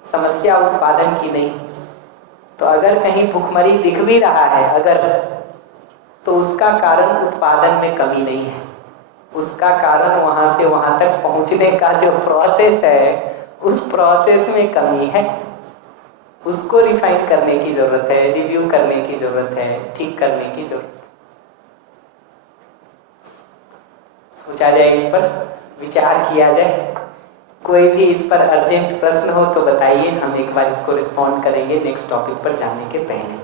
समस्या उत्पादन की नहीं। तो अगर कहीं भूखमरी दिख भी रहा है अगर, तो उसका कारण उत्पादन में कमी नहीं है, उसका कारण वहां से वहां तक पहुंचने का जो प्रोसेस है उस प्रोसेस में कमी है। उसको रिफाइन करने की जरूरत है, रिव्यू करने की जरूरत है, ठीक करने की जरूरत है। सोचा जाए, इस पर विचार किया जाए। कोई भी इस पर अर्जेंट प्रश्न हो तो बताइए, हम एक बार इसको रिस्पॉन्ड करेंगे नेक्स्ट टॉपिक पर जाने के पहले।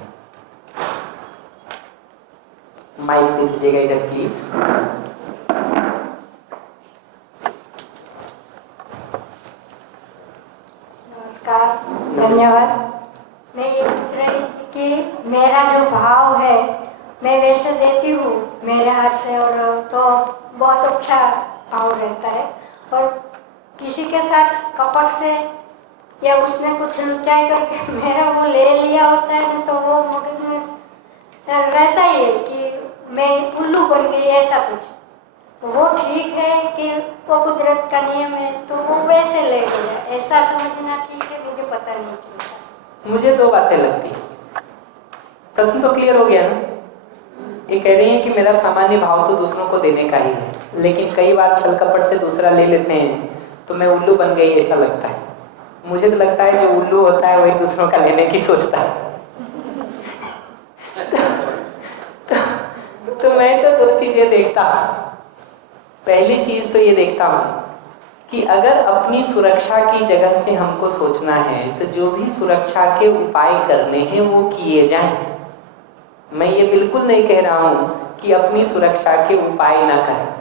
माइक दे दीजिएगा इधर प्लीज। नमस्कार, धन्यवाद। मैं ये पूछ रही थी कि मेरा जो भाव है मैं वैसे देती हूँ मेरे हाथ से, और तो बहुत अच्छा भाव रहता है, और किसी के साथ कपट से या उसने कुछ लुचाई करके मेरा वो ले लिया होता है ना, तो वो मगज में रहता ही है कि मैं उल्लू बन गई ऐसा कुछ। तो वो ठीक है कि वो कुदरत का नियम है, तो वो वैसे ले गया, ऐसा समझना ठीक है, मुझे पता नहीं चलता। मुझे दो बातें लगती हैं। प्रश्न तो क्लियर हो गया ना। ये कह रही है कि मेरा सामान्य भाव तो दूसरों को देने का ही है, लेकिन कई बार छल कपट से दूसरा ले लेते हैं तो मैं उल्लू बन गई ऐसा लगता है। मुझे तो लगता है जो उल्लू होता है वही दूसरों का लेने की सोचता है। तो मैं तो दो चीजें देखता हूँ। पहली चीज तो ये देखता हूँ कि अगर अपनी सुरक्षा की जगह से हमको सोचना है तो जो भी सुरक्षा के उपाय करने हैं वो किए जाएं। मैं ये बिल्कुल नहीं कह रहा हूँ कि अपनी सुरक्षा के उपाय ना करें।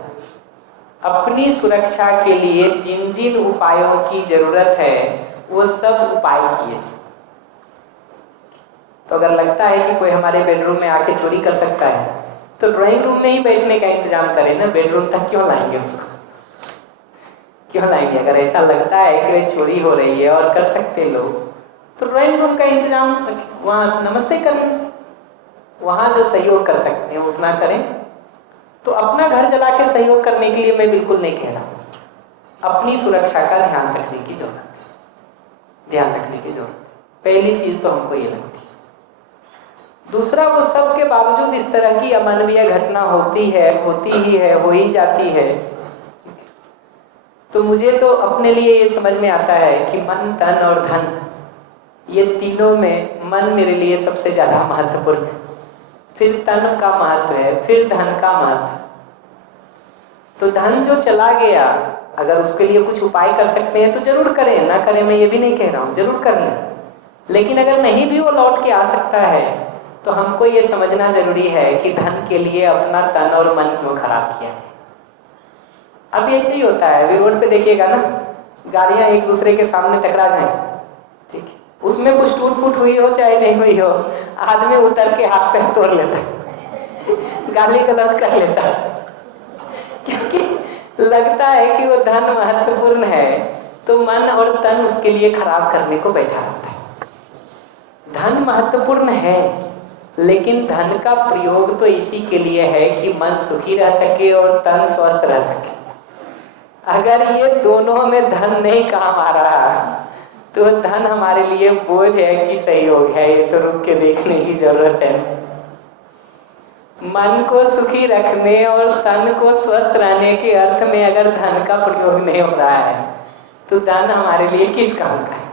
अपनी सुरक्षा के लिए जिन जिन उपायों की जरूरत है वो सब उपाय किए जाएं। तो अगर लगता है कि कोई हमारे बेडरूम में आके चोरी कर सकता है तो ड्राइंग रूम में ही बैठने का इंतजाम करें ना, बेडरूम तक क्यों लाएंगे उसको? क्यों लाएंगे? अगर ऐसा लगता है कि चोरी हो रही है और कर सकते लोग तो ड्राइंग रूम का इंतजाम वहां नमस्ते कर लीजिए। वहां जो सहयोग कर सकते हैं उतना करें। तो अपना घर जला के सहयोग करने के लिए मैं बिल्कुल नहीं कह रहा। अपनी सुरक्षा का ध्यान रखने की जरूरत है, ध्यान रखने की जरूरत है। पहली चीज तो हमको ये लगती है। दूसरा, वो सब के बावजूद इस तरह की अमानवीय घटना होती ही है, हो ही जाती है, तो मुझे तो अपने लिए ये समझ में आता है कि मन, तन और धन, ये तीनों में मन मेरे लिए सबसे ज्यादा महत्वपूर्ण है। फिर तन का महत्व है, फिर धन का महत्व। तो धन जो चला गया, अगर उसके लिए कुछ उपाय कर सकते हैं तो जरूर करें, ना करें मैं ये भी नहीं कह रहा हूँ, जरूर कर लें। लेकिन अगर नहीं भी वो लौट के आ सकता है तो हमको ये समझना जरूरी है कि धन के लिए अपना तन और मन क्यों खराब किया जाए। अब ऐसे ही होता है, अभी रोड पे देखिएगा ना, गाड़ियां एक दूसरे के सामने टकरा जाएं, ठीक है, उसमें कुछ टूट फूट हुई हो चाहे नहीं हुई हो, आदमी उतर के हाथ पैर तोड़ लेता है, गाली गलौज कर लेता है, क्योंकि लगता है कि वो धन महत्वपूर्ण है, तो मन और तन उसके लिए खराब करने को बैठा रहता है। धन महत्वपूर्ण है, लेकिन धन का प्रयोग तो इसी के लिए है कि मन सुखी रह सके और तन स्वस्थ रह सके। अगर ये दोनों में धन नहीं काम आ रहा तो धन हमारे लिए बोझ है कि सहयोग है, ये तो रुक के देखने की जरूरत है। मन को सुखी रखने और तन को स्वस्थ रहने के अर्थ में अगर धन का प्रयोग नहीं हो रहा है तो धन हमारे लिए किस काम का है?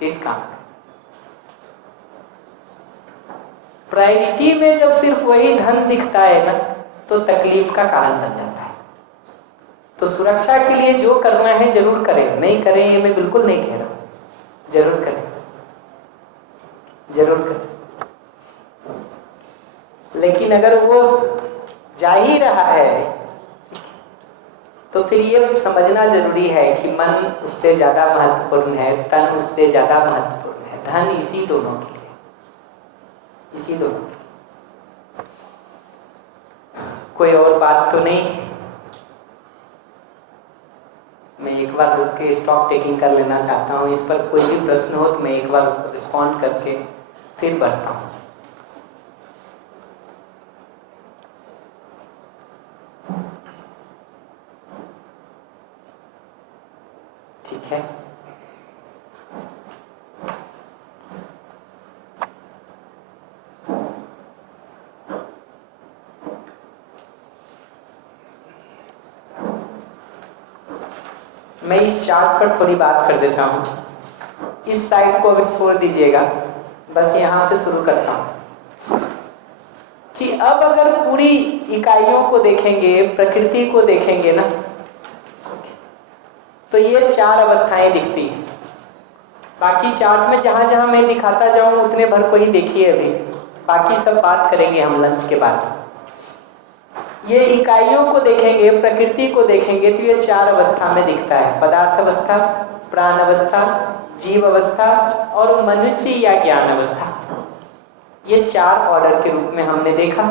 किस काम का? प्रायोरिटी में जब सिर्फ वही धन दिखता है ना तो तकलीफ का कारण बन जाता है। तो सुरक्षा के लिए जो करना है जरूर करें, नहीं करें ये मैं बिल्कुल नहीं कह रहा हूं, जरूर करें, जरूर करें। लेकिन अगर वो जा ही रहा है तो फिर ये समझना जरूरी है कि मन उससे ज्यादा महत्वपूर्ण है, तन उससे ज्यादा महत्वपूर्ण है। धन इसी दोनों के लिए, इसी दोनों। कोई और बात तो नहीं? मैं एक बार रुक के स्टॉक टेकिंग कर लेना चाहता हूँ। इस पर कोई भी प्रश्न हो तो मैं एक बार उसको रिस्पॉन्ड करके फिर बढ़ता हूँ। ठीक है, मैं इस चार्ट पर थोड़ी बात कर देता हूँ। इस साइड को अभी छोड़ दीजिएगा, बस यहाँ से शुरू करता हूँ कि अब अगर पूरी इकाइयों को देखेंगे, प्रकृति को देखेंगे ना, तो ये चार अवस्थाएं दिखती हैं। बाकी चार्ट में जहां जहां मैं दिखाता जाऊं उतने भर को ही देखिए, अभी बाकी सब बात करेंगे हम लंच के बाद। ये इकाइयों को देखेंगे, प्रकृति को देखेंगे तो ये चार अवस्था में दिखता है: पदार्थ अवस्था, प्राण अवस्था, जीव अवस्था और मनुष्य या ज्ञान अवस्था। ये चार ऑर्डर के रूप में हमने देखा।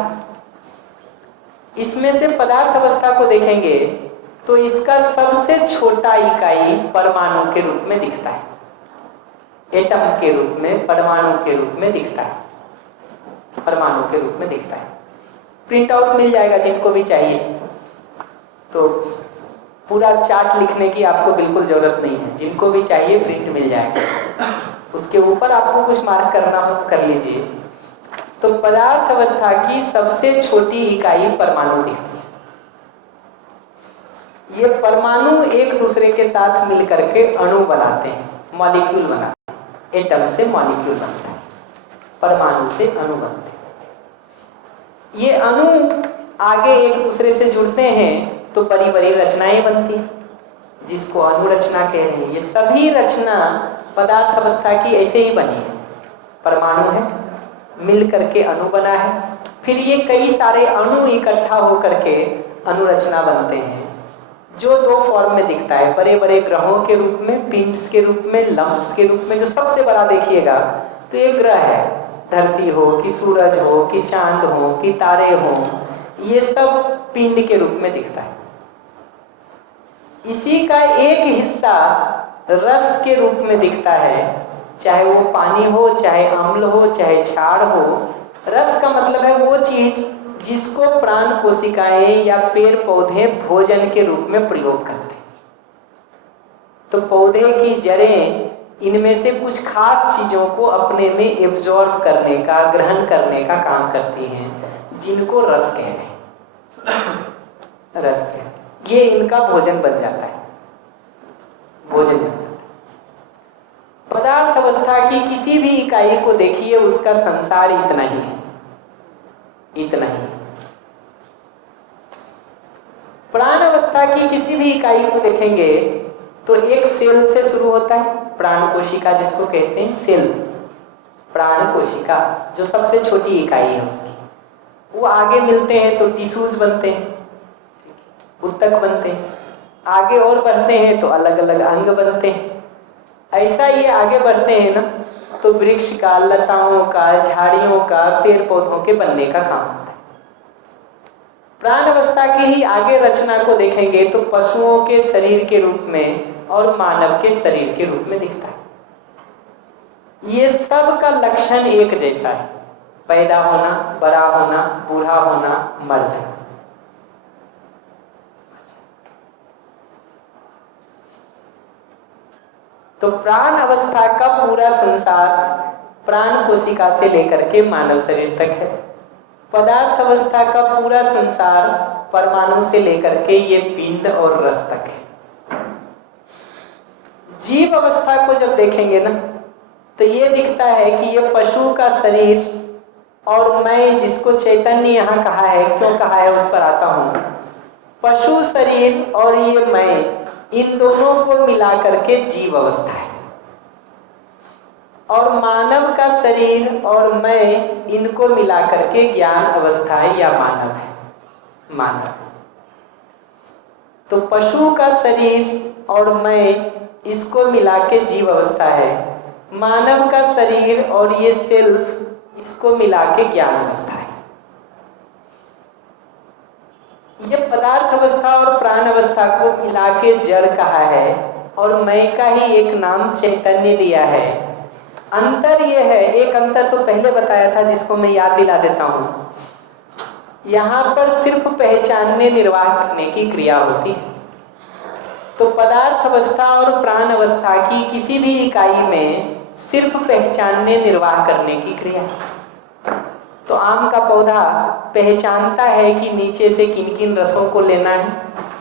इसमें से पदार्थ अवस्था को देखेंगे तो इसका सबसे छोटा इकाई परमाणु के रूप में दिखता है, एटम के रूप में, परमाणु के रूप में दिखता है, परमाणु के रूप में दिखता है। प्रिंट आउट मिल जाएगा जिनको भी चाहिए, तो पूरा चार्ट लिखने की आपको बिल्कुल जरूरत नहीं है, जिनको भी चाहिए प्रिंट मिल जाएगा। उसके ऊपर आपको कुछ मार्क करना हो तो कर लीजिए। तो पदार्थ अवस्था की सबसे छोटी इकाई परमाणु दिखती है। ये परमाणु एक दूसरे के साथ मिलकर के अणु बनाते हैं, मॉलिक्यूल बनाते हैं। एटम से मॉलिक्यूल बनता है, परमाणु से अणु बनते हैं। ये अणु आगे एक दूसरे से जुड़ते हैं तो बड़ी बड़ी रचनाएं बनती हैं, जिसको अणुरचना कह रहे हैं। ये सभी रचना पदार्थ अवस्था की ऐसे ही बनी है। परमाणु है, मिल करके अणु बना है, फिर ये कई सारे अणु इकट्ठा होकर के अणुरचना बनते हैं, जो दो फॉर्म में दिखता है, बड़े बड़े ग्रहों के रूप में, पिंड्स के रूप में, लम्प्स के रूप में। जो सबसे बड़ा देखिएगा तो एक ग्रह है, धरती हो कि सूरज हो कि चांद हो कि तारे हो, ये सब पिंड के रूप में दिखता है। इसी का एक हिस्सा रस के रूप में दिखता है, चाहे वो पानी हो, चाहे अम्ल हो, चाहे क्षार हो। रस का मतलब है वो चीज जिसको प्राण कोशिकाएं या पेड़ पौधे भोजन के रूप में प्रयोग करते हैं। तो पौधे की जड़ें इनमें से कुछ खास चीजों को अपने में एब्जॉर्ब करने का, ग्रहण करने का काम करती हैं, जिनको रस कहते हैं। रस कहते हैं, ये इनका भोजन बन जाता है, भोजन बन जाता है। पदार्थ अवस्था की किसी भी इकाई को देखिए, उसका संसार इतना ही है, इतना ही। प्राण अवस्था की किसी भी इकाई को देखेंगे तो एक सेल से शुरू होता है, प्राण कोशिका जिसको कहते हैं, सेल, प्राण कोशिका जो सबसे छोटी इकाई है उसकी। वो आगे मिलते हैं तो टिश्यूज बनते हैं, ऊतक बनते हैं, आगे और बढ़ते हैं तो अलग अलग अंग बनते हैं। ऐसा ये आगे बढ़ते हैं ना, तो वृक्ष का, लताओं का, झाड़ियों का, पेड़ पौधों के बनने का काम होता है। प्राण अवस्था की ही आगे रचना को देखेंगे तो पशुओं के शरीर के रूप में और मानव के शरीर के रूप में दिखता है। ये सब का लक्षण एक जैसा है, पैदा होना, बड़ा होना, बूढ़ा होना, मर जाना। तो प्राण अवस्था का पूरा संसार प्राण कोशिका से लेकर के मानव शरीर तक है। पदार्थ अवस्था का पूरा संसार परमाणु से लेकर के ये पिंड और रस तक है। जीव अवस्था को जब देखेंगे ना, तो ये दिखता है कि ये पशु का शरीर और मैं, जिसको चैतन्य यहाँ कहा है, क्यों कहा है उस पर आता हूँ। पशु शरीर और ये मैं, इन दोनों को मिला करके जीव अवस्था है, और मानव का शरीर और मैं, इनको मिला करके ज्ञान अवस्था है या मानव है, मानव। तो पशु का शरीर और मैं, इसको मिला के जीव अवस्था है। मानव का शरीर और ये सेल्फ, इसको मिला के ज्ञान अवस्था है। ये पदार्थ अवस्था और प्राण अवस्था को मिला के जड़ कहा है, और मैं का ही एक नाम चैतन्य दिया है। अंतर ये है, एक अंतर तो पहले बताया था जिसको मैं याद दिला देता हूँ। यहाँ पर सिर्फ पहचानने, निर्वाह करने की क्रिया होती है। तो पदार्थ अवस्था और प्राण अवस्था की किसी भी इकाई में सिर्फ पहचानने, निर्वाह करने की क्रिया। तो आम का पौधा पहचानता है कि नीचे से किन किन रसों को लेना है,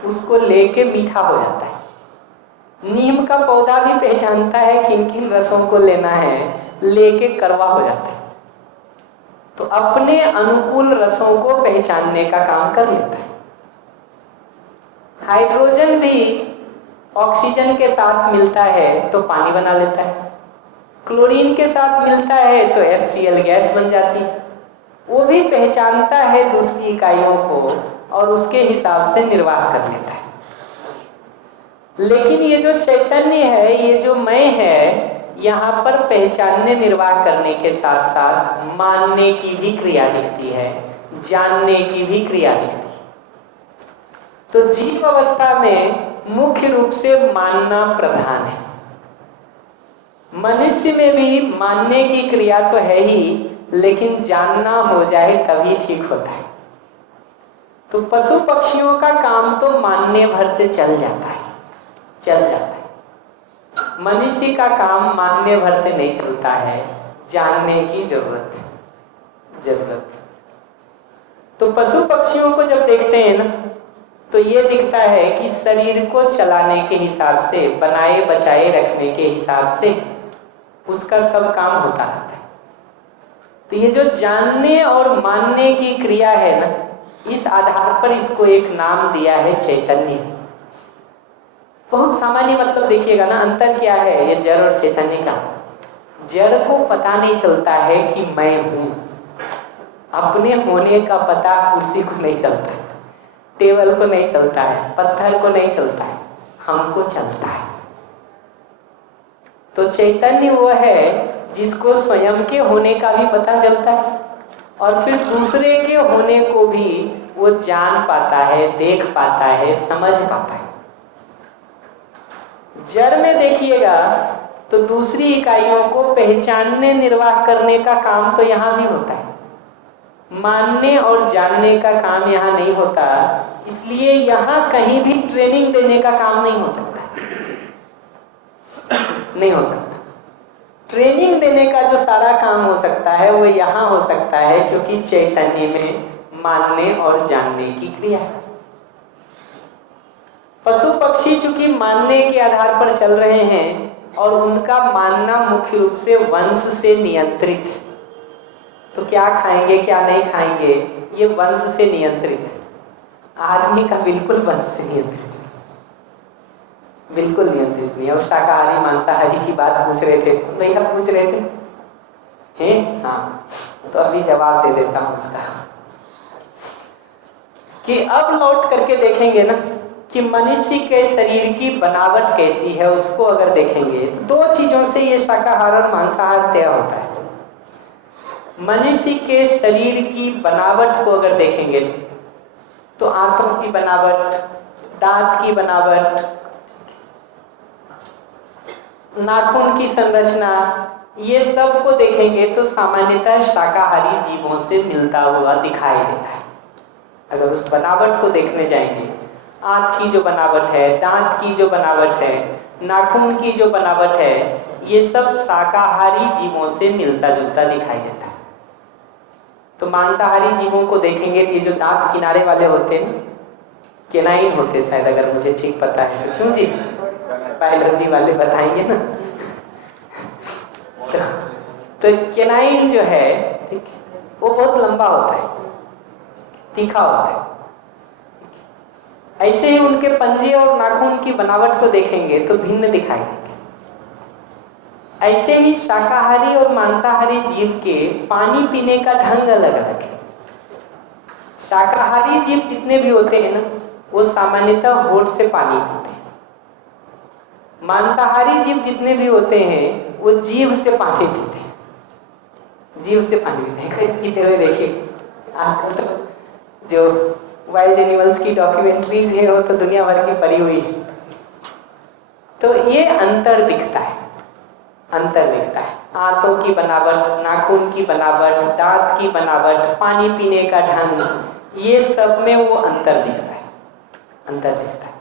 उसको लेके मीठा हो जाता है। नीम का पौधा भी पहचानता है किन किन रसों को लेना है, लेके कड़वा हो जाता है। तो अपने अनुकूल रसों को पहचानने का काम कर लेता है। हाइड्रोजन भी ऑक्सीजन के साथ मिलता है तो पानी बना लेता है, क्लोरीन के साथ मिलता है तो HCl गैस बन जाती है। वो भी पहचानता है दूसरी इकाइयों को और उसके हिसाब से निर्वाह कर लेता है। लेकिन ये जो चैतन्य है, ये जो मैं है, यहाँ पर पहचानने, निर्वाह करने के साथ साथ मानने की भी क्रिया दिखती है, जानने की भी क्रिया दिखती है। तो जीव अवस्था में मुख्य रूप से मानना प्रधान है। मनुष्य में भी मानने की क्रिया तो है ही, लेकिन जानना हो जाए तभी ठीक होता है। तो पशु पक्षियों का काम तो मानने भर से चल जाता है। मनुष्य का काम मानने भर से नहीं चलता है, जानने की जरूरत। तो पशु पक्षियों को जब देखते हैं ना, तो ये दिखता है कि शरीर को चलाने के हिसाब से, बनाए बचाए रखने के हिसाब से उसका सब काम होता रहता है। तो ये जो जानने और मानने की क्रिया है ना, इस आधार पर इसको एक नाम दिया है चैतन्य। बहुत सामान्य मतलब देखिएगा ना, अंतर क्या है ये जड़ और चैतन्य का। जड़ को पता नहीं चलता है कि मैं हूं, अपने होने का पता कुर्सी को नहीं चलता है, टेबल को नहीं चलता है, पत्थर को नहीं चलता है, हमको चलता है। तो चैतन्य वो है जिसको स्वयं के होने का भी पता चलता है और फिर दूसरे के होने को भी वो जान पाता है, देख पाता है, समझ पाता है। जड़ में देखिएगा तो दूसरी इकाइयों को पहचानने निर्वाह करने का काम तो यहाँ भी होता है, मानने और जानने का काम यहाँ नहीं होता। इसलिए यहाँ कहीं भी ट्रेनिंग देने का काम नहीं हो सकता, नहीं हो सकता। ट्रेनिंग देने का जो सारा काम हो सकता है वो यहाँ हो सकता है, क्योंकि चैतन्य में मानने और जानने की क्रिया है। पशु पक्षी चूंकि मानने के आधार पर चल रहे हैं और उनका मानना मुख्य रूप से वंश से नियंत्रित है। तो क्या खाएंगे क्या नहीं खाएंगे ये वंश से नियंत्रित है। आदमी का बिल्कुल वंश से नियंत्रित, बिल्कुल नियंत्रित नहीं। और शाकाहारी मांसाहारी की बात पूछ रहे थे भैया, पूछ रहे थे हैं? हाँ, तो अभी जवाब दे देता हूँ उसका कि अब लौट करके देखेंगे ना कि मनुष्य के शरीर की बनावट कैसी है। उसको अगर देखेंगे तो दो चीजों से ये शाकाहार और मांसाहार तय होता है। मनुष्य के शरीर की बनावट को अगर देखेंगे तो आंतों की बनावट, दांत की बनावट, नाखून की संरचना, ये सब को देखेंगे तो सामान्यतः शाकाहारी जीवों से मिलता हुआ दिखाई देता है। अगर उस बनावट को देखने जाएंगे, आंत की जो बनावट है, दांत की जो बनावट है, नाखून की जो बनावट है, ये सब शाकाहारी जीवों से मिलता जुलता दिखाई देता है। तो मांसाहारी जीवों को देखेंगे, ये जो दांत किनारे वाले होते हैं, केनाइन होते शायद, अगर मुझे ठीक पता है तो। क्यों जी, बायोलॉजी वाले बताएंगे ना। तो केनाइन जो है वो बहुत लंबा होता है, तीखा होता है। ऐसे ही उनके पंजे और नाखून की बनावट को देखेंगे तो भिन्न दिखाई देंगे। ऐसे ही शाकाहारी और मांसाहारी जीव के पानी पीने का ढंग अलग अलग है। शाकाहारी जीव जितने भी होते हैं ना, वो सामान्यतः होठ से पानी पीते हैं। मांसाहारी जीव जितने भी होते हैं वो जीभ से पानी पीते हैं, जीभ से पानी पीते हैं। कहीं पीते हुए देखिए, आजकल तो जो वाइल्ड एनिमल्स की डॉक्यूमेंट्रीज है वो तो दुनिया भर की पड़ी हुई है। तो ये अंतर दिखता है, अंतर दिखता है। आंतों की बनावट, नाखून की बनावट, दांत की बनावट, पानी पीने का ढंग, ये सब में वो अंतर दिखता है, अंतर दिखता है।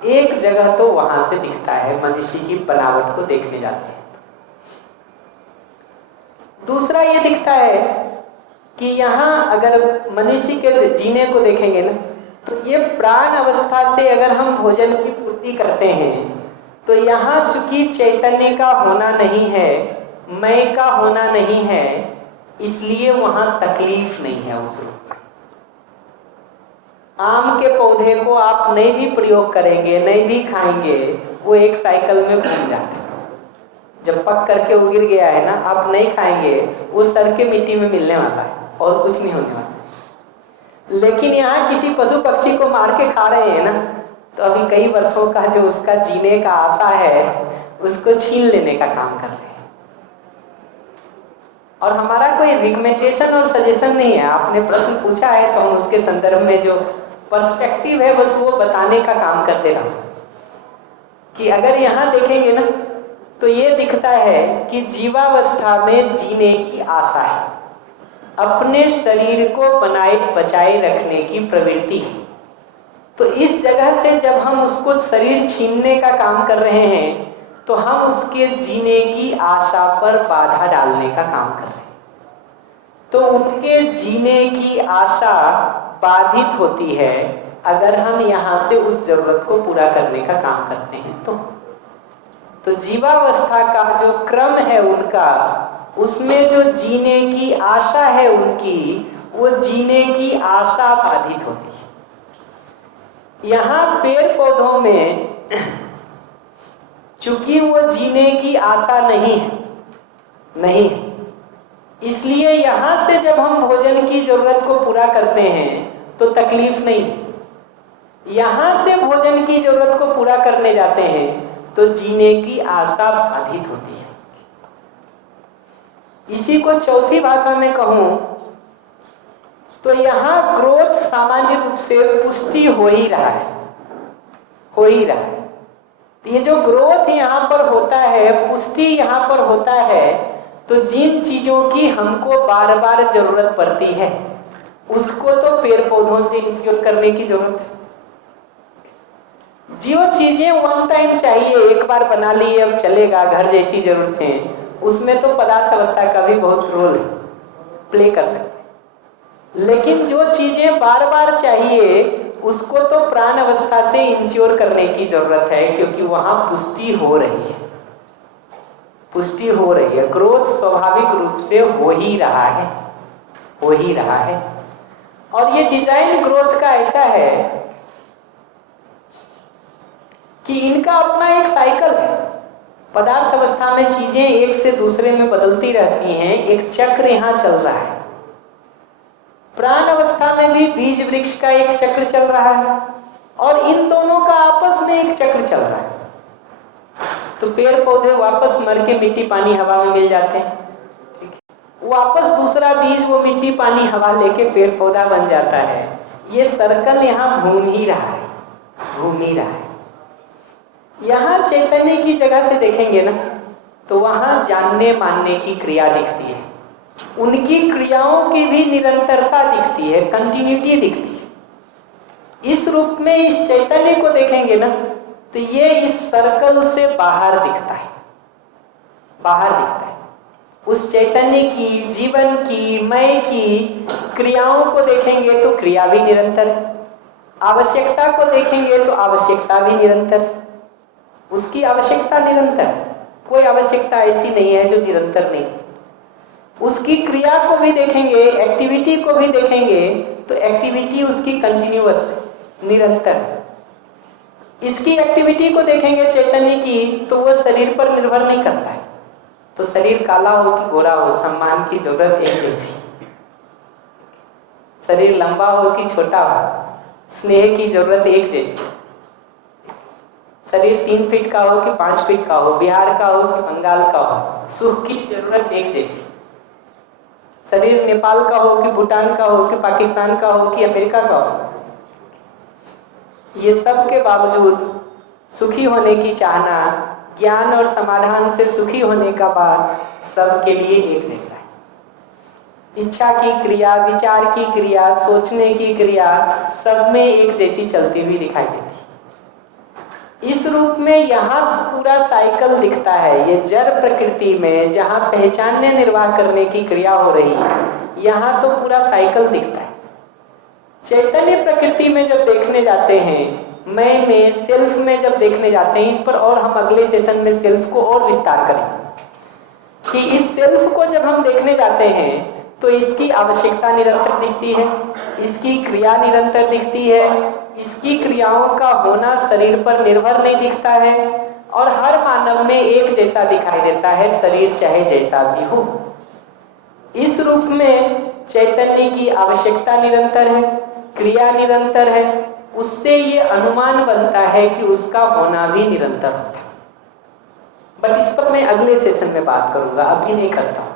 एक जगह तो वहां से दिखता है, मनुष्य की बनावट को देखने जाते हैं। दूसरा ये दिखता है कि यहाँ अगर मनुष्य के जीने को देखेंगे ना, तो ये प्राण अवस्था से अगर हम भोजन की पूर्ति करते हैं तो यहाँ चूंकि चैतन्य का होना नहीं है, मैं का होना नहीं है, इसलिए वहां तकलीफ नहीं है उस रूप में। आम के पौधे को आप नहीं भी प्रयोग करेंगे, नहीं भी खाएंगे, वो एक साइकिल में घूम जाते हैं। जब पक करके वो गिर गया है ना, आप नहीं खाएंगे, वो सर के मिट्टी में मिलने वाला है और कुछ नहीं होने वाला। लेकिन यहाँ किसी पशु पक्षी को मार के खा रहे हैं ना, तो अभी कई वर्षों का जो उसका जीने का आशा है उसको छीन लेने का काम कर रहे हैं। और हमारा कोई रिकमेंडेशन और सजेशन नहीं है। आपने प्रश्न पूछा है तो हम उसके संदर्भ में जो पर्सपेक्टिव है बस वो बताने का काम करते रहो कि अगर यहाँ देखेंगे ना तो ये दिखता है कि जीवावस्था में जीने की आशा है, अपने शरीर को बनाए बचाए रखने की प्रवृत्ति है। तो इस जगह से जब हम उसको शरीर छीनने का काम कर रहे हैं तो हम उसके जीने की आशा पर बाधा डालने का काम कर रहे हैं। तो उनके जीने की आशा बाधित होती है अगर हम यहाँ से उस जरूरत को पूरा करने का काम करते हैं। तो जीवावस्था का जो क्रम है उनका, उसमें जो जीने की आशा है उनकी, वो जीने की आशा बाधित होती है। यहाँ पेड़ पौधों में चूंकि वो जीने की आशा नहीं है, इसलिए यहाँ से जब हम भोजन की जरूरत को पूरा करते हैं तो तकलीफ नहीं है। यहाँ से भोजन की जरूरत को पूरा करने जाते हैं तो जीने की आशा बाधित होती है। इसी को चौथी भाषा में कहूं तो यहाँ ग्रोथ सामान्य रूप से पुष्टि हो ही रहा है। ये जो ग्रोथ यहाँ पर होता है, पुष्टि यहाँ पर होता है, तो जिन चीजों की हमको बार बार जरूरत पड़ती है उसको तो पेड़ पौधों से इंश्योर करने की जरूरत है। जो चीजें वन टाइम चाहिए, एक बार बना लिए अब चलेगा, घर जैसी जरूरतें, उसमें तो पदार्थ अवस्था का भी बहुत रोल प्ले कर सकते। लेकिन जो चीजें बार बार चाहिए उसको तो प्राण अवस्था से इंश्योर करने की जरूरत है, क्योंकि वहां पुष्टि हो रही है, ग्रोथ स्वाभाविक रूप से हो ही रहा है। और ये डिजाइन ग्रोथ का ऐसा है कि इनका अपना एक साइकिल है। पदार्थ अवस्था में चीजें एक से दूसरे में बदलती रहती हैं, एक चक्र यहाँ चल रहा है। प्राण अवस्था में भी बीज वृक्ष का एक चक्र चल रहा है और इन दोनों का आपस में एक चक्र चल रहा है। तो पेड़ पौधे वापस मर के मिट्टी पानी हवा में मिल जाते हैं, वापस दूसरा बीज वो मिट्टी पानी हवा लेके पेड़ पौधा बन जाता है। ये सर्कल यहाँ घूम ही रहा है। यहाँ चैतन्य की जगह से देखेंगे ना तो वहां जानने मानने की क्रिया दिखती है, उनकी क्रियाओं की भी निरंतरता दिखती है, कंटिन्यूटी दिखती है। इस रूप में इस चैतन्य को देखेंगे ना तो ये इस सर्कल से बाहर दिखता है। उस चैतन्य की, जीवन की, मय की क्रियाओं को देखेंगे तो क्रिया भी निरंतर है, आवश्यकता को देखेंगे तो आवश्यकता भी निरंतर है, उसकी आवश्यकता निरंतर है। कोई आवश्यकता ऐसी नहीं है जो निरंतर नहीं। उसकी क्रिया को भी देखेंगे, एक्टिविटी को भी देखेंगे तो एक्टिविटी उसकी कंटिन्यूअस निरंतर है। इसकी एक्टिविटी को देखेंगे चैतन्य की तो वो शरीर पर निर्भर नहीं करता है। तो शरीर काला हो कि गोरा हो, सम्मान की जरूरत एक जैसी, शरीर लंबा हो कि छोटा हो, स्नेह की जरूरत एक जैसी, शरीर 3 फीट का हो कि 5 फीट का हो, बिहार का हो कि बंगाल का हो, सुख की जरूरत एक जैसी, शरीर नेपाल का हो कि भूटान का हो कि पाकिस्तान का हो कि अमेरिका का हो, ये सब के बावजूद सुखी होने की चाहना, ज्ञान और समाधान से सुखी होने का बात सबके लिए एक जैसा है। इच्छा की क्रिया, विचार की क्रिया, सोचने की क्रिया सब में एक जैसी चलती हुई दिखाई देती है। इस रूप में यहाँ पूरा साइकिल दिखता है। ये जड़ प्रकृति में जहाँ पहचानने निर्वाह करने की क्रिया हो रही है, यहाँ तो पूरा साइकिल दिखता है। चैतन्य प्रकृति में जब देखने जाते हैं, मैं में, सेल्फ में जब देखने जाते हैं, इस पर और हम अगले सेशन में सेल्फ को और विस्तार करेंगे कि इस सेल्फ को जब हम देखने जाते हैं तो इसकी आवश्यकता निरंतर दिखती है, इसकी क्रिया निरंतर दिखती है, इसकी क्रियाओं का होना शरीर पर निर्भर नहीं दिखता है और हर मानव में एक जैसा दिखाई देता है, शरीर चाहे जैसा भी हो। इस रूप में चैतन्य की आवश्यकता निरंतर है, क्रिया निरंतर है, उससे ये अनुमान बनता है कि उसका होना भी निरंतर होता है। बट इस पर मैं अगले सेशन में बात करूंगा, अभी नहीं करता हूं।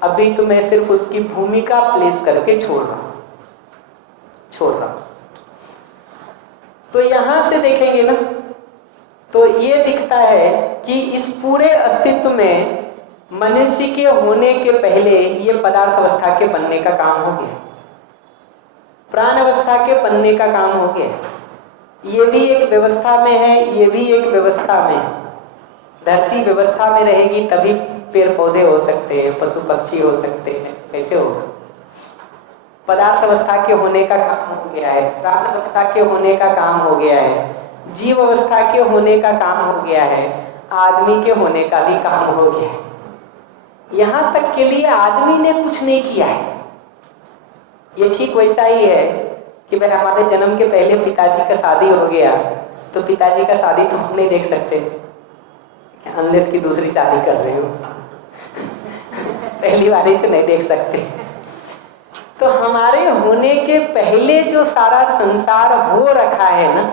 अभी तो मैं सिर्फ उसकी भूमिका प्लेस करके छोड़ रहा हूं। तो यहाँ से देखेंगे ना तो ये दिखता है कि इस पूरे अस्तित्व में मनुष्य के होने के पहले ये पदार्थ अवस्था के बनने का काम हो गया, प्राण अवस्था के बनने का काम हो गया। ये भी एक व्यवस्था में है, ये भी एक व्यवस्था में है। धरती व्यवस्था में रहेगी तभी पेड़ पौधे हो सकते हैं, पशु पक्षी हो सकते हैं। कैसे होगा? पदार्थ अवस्था के होने का काम हो गया है, प्राण अवस्था के होने का काम हो गया है, जीव अवस्था के होने का काम हो गया है, आदमी के होने का भी काम हो गया है। यहाँ तक के लिए आदमी ने कुछ नहीं किया है। ये ठीक वैसा ही है कि भाई हमारे जन्म के पहले पिताजी का शादी हो गया तो पिताजी का शादी तो हम नहीं देख सकते अनलेस की दूसरी शादी कर रहे हो पहली बारी तो नहीं देख सकते। तो हमारे होने के पहले जो सारा संसार हो रखा है ना,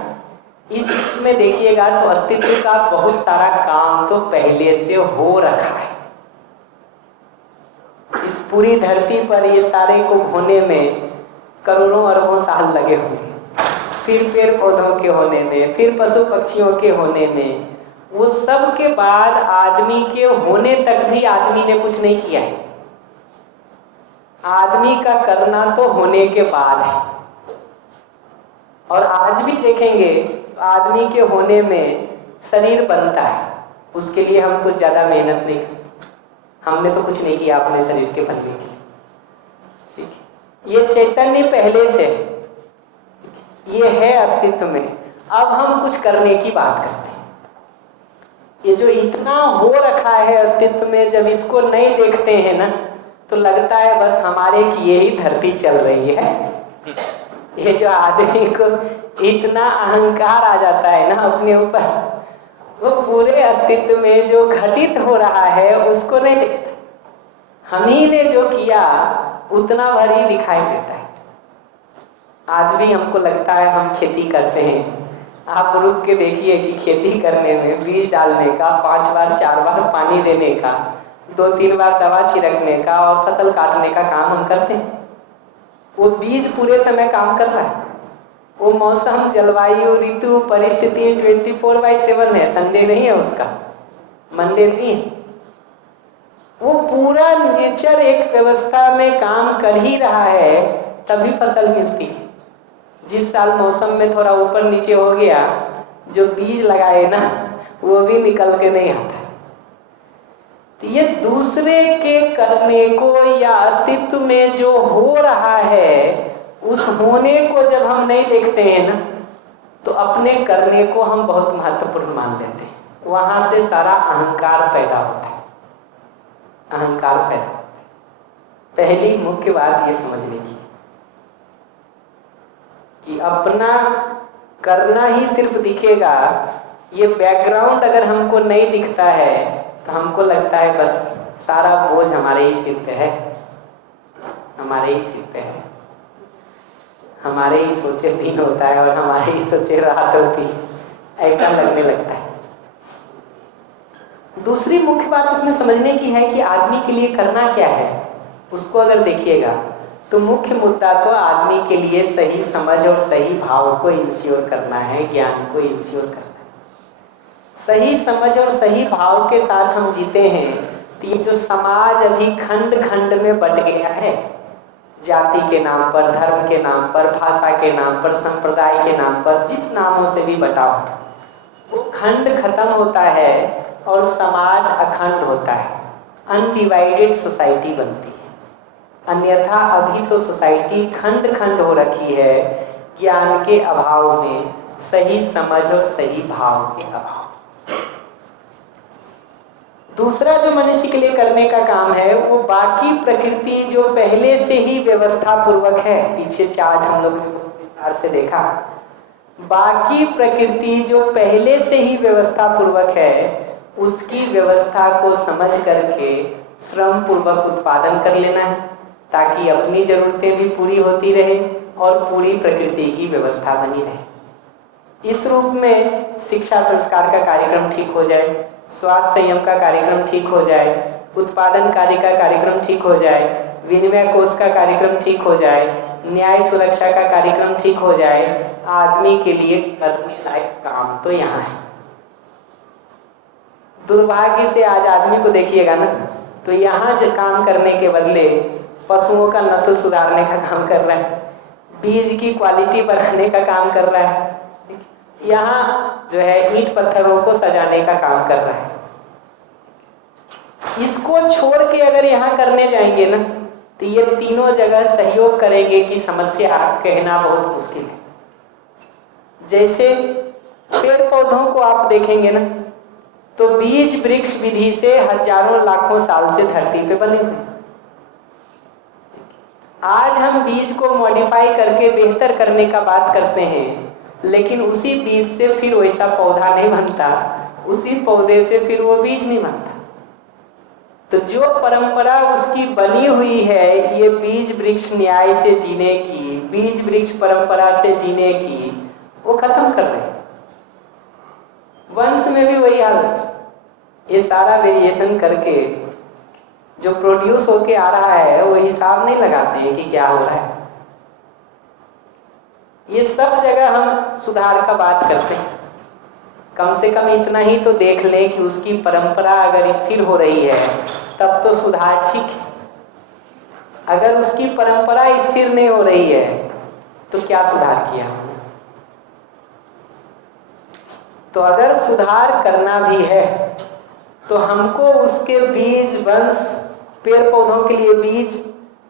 इसमें देखिएगा तो अस्तित्व का बहुत सारा काम तो पहले से हो रखा है। इस पूरी धरती पर ये सारे को होने में करोड़ों अरबों साल लगे होंगे, फिर पेड़ पौधों के होने में, फिर पशु पक्षियों के होने में। वो सब के बाद आदमी के होने तक भी आदमी ने कुछ नहीं किया है। आदमी का करना तो होने के बाद है। और आज भी देखेंगे आदमी के होने में शरीर बनता है, उसके लिए हम कुछ ज्यादा मेहनत नहीं करते। हमने तो कुछ नहीं किया अपने शरीर के बनने के लिए, ठीक है। ये चैतन्य पहले से, ये है अस्तित्व में। अब हम कुछ करने की बात करते हैं। ये जो इतना हो रखा है अस्तित्व में, जब इसको नहीं देखते हैं ना तो लगता है बस हमारे की यही धरती चल रही है। ये जो आदमी को इतना अहंकार आ जाता है ना अपने ऊपर, वो पूरे अस्तित्व में जो घटित हो रहा है उसको नहीं देखता। हम ही ने जो किया उतना भर ही दिखाई देता है। आज भी हमको लगता है हम खेती करते हैं। आप रुक के देखिए कि खेती करने में बीज डालने का, 5 बार 4 बार पानी देने का, 2-3 बार दवा छिड़कने का और फसल काटने का काम हम करते हैं। वो बीज पूरे समय काम कर रहा है। वो मौसम, जलवायु, ऋतु, परिस्थिति 24/7 है। संडे नहीं है उसका, मंडे नहीं है। वो पूरा नेचर एक व्यवस्था में काम कर ही रहा है, तभी फसल मिलती है। जिस साल मौसम में थोड़ा ऊपर नीचे हो गया, जो बीज लगाए ना वो भी निकल के नहीं आता। तो ये दूसरे के करने को या अस्तित्व में जो हो रहा है, उस होने को जब हम नहीं देखते हैं ना तो अपने करने को हम बहुत महत्वपूर्ण मान लेते हैं। वहां से सारा अहंकार पैदा होता है। अहंकार पैदा होता है। पहली मुख्य बात ये समझने की कि अपना करना ही सिर्फ दिखेगा। ये बैकग्राउंड अगर हमको नहीं दिखता है तो हमको लगता है बस सारा बोझ हमारे ही सिर पे है, हमारे ही सिर पे है, हमारे ही सोचे दिन होता है और हमारे ही सोचे रात होती है, ऐसा लगने लगता है। दूसरी मुख्य बात इसमें समझने की है कि आदमी के लिए करना क्या है। उसको अगर देखिएगा तो मुख्य मुद्दा तो आदमी के लिए सही समझ और सही भाव को इंश्योर करना है, ज्ञान को इंश्योर करना है। सही समझ और सही भाव के साथ हम जीते हैं तो ये जो समाज अभी खंड खंड में बट गया है, जाति के नाम पर, धर्म के नाम पर, भाषा के नाम पर, संप्रदाय के नाम पर, जिस नामों से भी बटा हो, वो खंड खत्म होता है और समाज अखंड होता है। अनडिवाइडेड सोसाइटी बनती है। अन्यथा अभी तो सोसाइटी खंड खंड हो रखी है, ज्ञान के अभाव में, सही समझ और सही भाव के अभाव। दूसरा जो मनुष्य के लिए करने का काम है वो बाकी प्रकृति जो पहले से ही व्यवस्था पूर्वक है। पीछे चार्ट हम लोग ने विस्तार से देखा। बाकी प्रकृति जो पहले से ही व्यवस्था पूर्वक है, उसकी व्यवस्था को समझ करके श्रम पूर्वक उत्पादन कर लेना है ताकि अपनी जरूरतें भी पूरी होती रहे और पूरी प्रकृति की व्यवस्था बनी रहे। इस रूप में शिक्षा संस्कार का कार्यक्रम ठीक हो जाए, स्वास्थ्य संयम का कार्यक्रम ठीक हो जाए, उत्पादन कार्य का कार्यक्रम ठीक हो जाए, विनिमय कोष का कार्यक्रम ठीक हो जाए, न्याय सुरक्षा का कार्यक्रम ठीक हो जाए, आदमी के लिए करने लायक काम तो यहाँ है। दुर्भाग्य से आज आदमी को देखिएगा ना, तो यहाँ जो काम करने के बदले पशुओं का नस्ल सुधारने का काम कर रहा है, बीज की क्वालिटी बढ़ाने का काम कर रहा है, यहाँ जो है ईंट पत्थरों को सजाने का काम कर रहा है। इसको छोड़ के अगर यहाँ करने जाएंगे ना, तो ये तीनों जगह सहयोग करेंगे कि समस्या कहना बहुत मुश्किल है। जैसे पेड़ पौधों को आप देखेंगे ना, तो बीज वृक्ष विधि से हजारों लाखों साल से धरती पे बने हुए। आज हम बीज को मॉडिफाई करके बेहतर करने का बात करते हैं, लेकिन उसी बीज से फिर वैसा पौधा नहीं बनता, उसी पौधे से फिर वो बीज नहीं बनता। तो जो परंपरा उसकी बनी हुई है, ये बीज वृक्ष न्याय से जीने की, बीज वृक्ष परंपरा से जीने की, वो खत्म कर रहे हैं। वंश में भी वही हालत, ये सारा वेरिएशन करके जो प्रोड्यूस होके आ रहा है वो हिसाब नहीं लगाते हैं कि क्या हो रहा है। ये सब जगह हम सुधार का बात करते हैं, कम से कम इतना ही तो देख लें कि उसकी परंपरा अगर स्थिर हो रही है तब तो सुधार ठीक है। अगर उसकी परंपरा स्थिर नहीं हो रही है तो क्या सुधार किया हमने? तो अगर सुधार करना भी है तो हमको उसके बीज वंश, पेड़ पौधों के लिए बीज,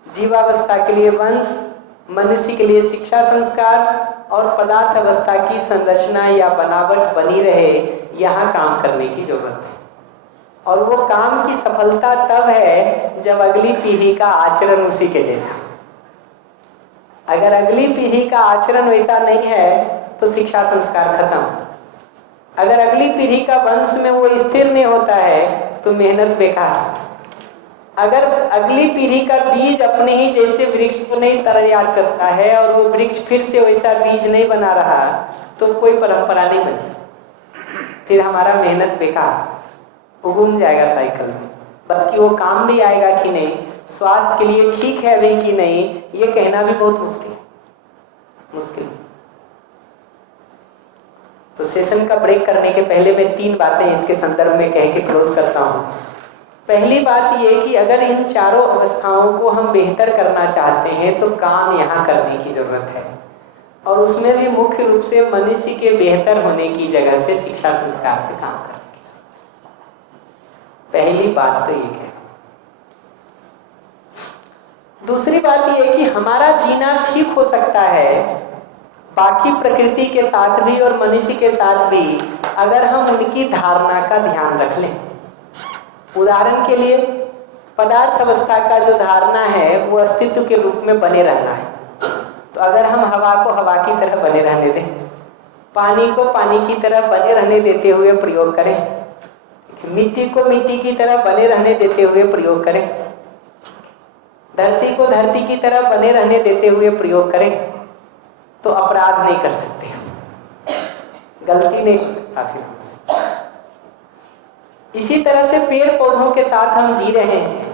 जीवावस्था के लिए वंश, मनुष्य के लिए शिक्षा संस्कार और पदार्थ अवस्था की संरचना या बनावट बनी रहे, यहाँ काम करने की जरूरत है। और वो काम की सफलता तब है जब अगली पीढ़ी का आचरण उसी के जैसा। अगर अगली पीढ़ी का आचरण वैसा नहीं है तो शिक्षा संस्कार खत्म। अगर अगली पीढ़ी का वंश में वो स्थिर नहीं होता है तो मेहनत बेकार। अगर अगली पीढ़ी का बीज अपने ही जैसे वृक्ष को नहीं तैयार करता है और वो वृक्ष फिर से वैसा बीज नहीं बना रहा तो कोई परंपरा नहीं बनी, फिर हमारा मेहनत बेकार, वो घूम जाएगा साइकिल में। बल्कि वो काम भी आएगा कि नहीं, स्वास्थ्य के लिए ठीक है भी कि नहीं, ये कहना भी बहुत मुश्किल। तो सेशन का ब्रेक करने के पहले मैं 3 बातें इसके संदर्भ में कह के क्लोज करता हूँ। पहली बात ये कि अगर इन चारों अवस्थाओं को हम बेहतर करना चाहते हैं तो काम यहाँ करने की जरूरत है, और उसमें भी मुख्य रूप से मनुष्य के बेहतर होने की जगह से शिक्षा संस्कार पे काम करने की जरूरत। पहली बात तो ये है। दूसरी बात ये कि हमारा जीना ठीक हो सकता है बाकी प्रकृति के साथ भी और मनुष्य के साथ भी, अगर हम उनकी धारणा का ध्यान रख लें। उदाहरण के लिए पदार्थ अवस्था का जो धारणा है वो अस्तित्व के रूप में बने रहना है। तो अगर हम हवा को हवा की तरह बने रहने दें, पानी को पानी की तरह बने रहने देते हुए प्रयोग करें, मिट्टी को मिट्टी की तरह बने रहने देते हुए प्रयोग करें, धरती को धरती की तरह बने रहने देते हुए प्रयोग करें, तो अपराध नहीं कर सकते, गलती नहीं हो सकता फिर हमसे। इसी तरह से पेड़ पौधों के साथ हम जी रहे हैं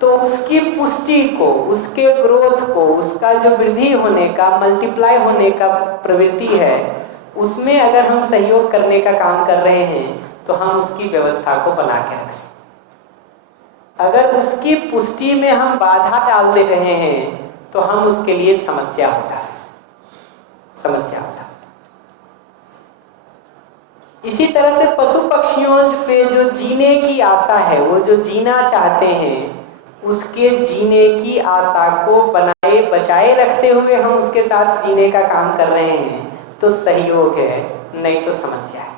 तो उसकी पुष्टि को, उसके ग्रोथ को, उसका जो वृद्धि होने का, मल्टीप्लाई होने का प्रवृत्ति है, उसमें अगर हम सहयोग करने का काम कर रहे हैं तो हम उसकी व्यवस्था को बना के रखें। अगर उसकी पुष्टि में हम बाधा डाल दे रहे हैं तो हम उसके लिए समस्या हो जाए। इसी तरह से पशु पक्षियों पे जो जीने की आशा है, वो जो जीना चाहते हैं, उसके जीने की आशा को बनाए बचाए रखते हुए हम उसके साथ जीने का काम कर रहे हैं तो सहयोग है, नहीं तो समस्या है।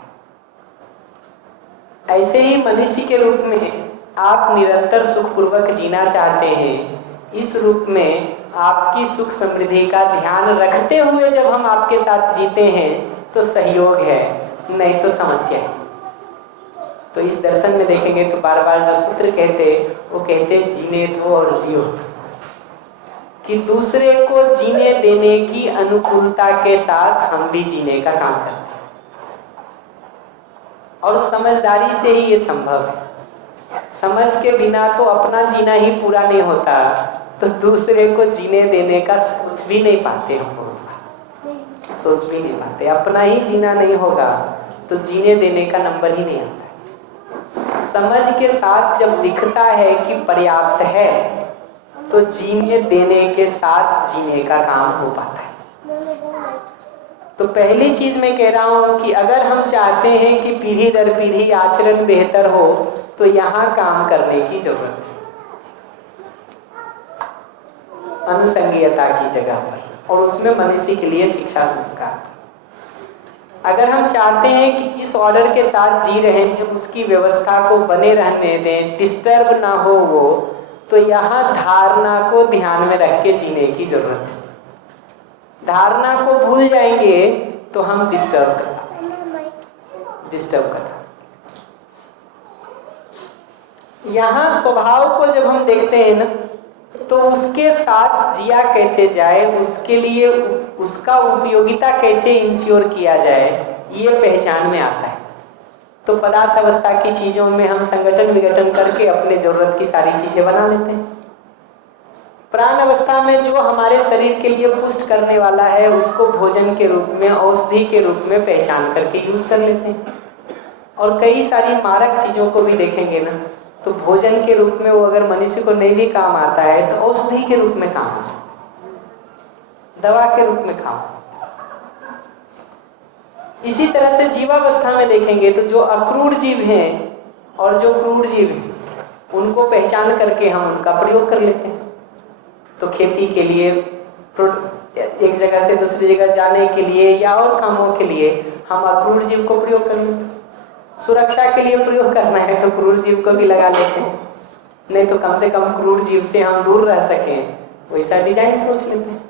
ऐसे ही मनुष्य के रूप में आप निरंतर सुखपूर्वक जीना चाहते हैं, इस रूप में आपकी सुख समृद्धि का ध्यान रखते हुए जब हम आपके साथ जीते हैं तो सहयोग है, नहीं तो समस्या है। तो इस दर्शन में देखेंगे तो बार बार जो सूत्र कहते, वो कहते जीने दो और जियो, कि दूसरे को जीने देने की अनुकूलता के साथ हम भी जीने का काम करते हैं, और समझदारी से ही ये संभव है। समझ के बिना तो अपना जीना ही पूरा नहीं होता, तो दूसरे को जीने देने का सोच भी नहीं पाते हम लोग, सोच भी नहीं पाते। अपना ही जीना नहीं होगा तो जीने देने का नंबर ही नहीं आता। समझ के साथ जब दिखता है कि पर्याप्त है तो जीने देने के साथ जीने का काम हो पाता है। तो पहली चीज मैं कह रहा हूं कि अगर हम चाहते हैं कि पीढ़ी दर पीढ़ी आचरण बेहतर हो तो यहाँ काम करने की जरूरत है, अनुसंगीयता की जगह पर, और उसमें मनुष्य के लिए शिक्षा संस्कार। अगर हम चाहते हैं कि जिस ऑर्डर के साथ जी रहे हैं उसकी व्यवस्था को बने रहने दें, डिस्टर्ब ना हो वो, तो यहाँ धारणा को ध्यान में रख के जीने की जरूरत है। धारणा को भूल जाएंगे तो हम डिस्टर्ब करते। यहाँ स्वभाव को जब हम देखते हैं ना तो उसके साथ जिया कैसे जाए, उसके लिए उसका उपयोगिता कैसे इंश्योर किया जाए, ये पहचान में आता है। तो पदार्थ अवस्था की चीजों में हम संगठन विघटन करके अपने जरूरत की सारी चीजें बना लेते हैं। प्राण अवस्था में जो हमारे शरीर के लिए पुष्ट करने वाला है उसको भोजन के रूप में, औषधि के रूप में पहचान करके यूज कर लेते हैं। और कई सारी मारक चीजों को भी देखेंगे ना तो भोजन के रूप में वो अगर मनुष्य को नहीं भी काम आता है तो औषधि के रूप में काम आता है, दवा के रूप में काम। इसी तरह से जीवावस्था में देखेंगे तो जो अक्रूर जीव हैं और जो क्रूर जीव हैं उनको पहचान करके हम उनका प्रयोग कर लेते हैं। तो खेती के लिए, एक जगह से दूसरी जगह जाने के लिए या और कामों के लिए हम अक्रूर जीव को प्रयोग कर लेते हैं। सुरक्षा के लिए प्रयोग करना है तो क्रूर जीव को भी लगा लेते हैं, नहीं तो कम से कम क्रूर जीव से हम दूर रह सकें वैसा डिजाइन सोच लेते हैं।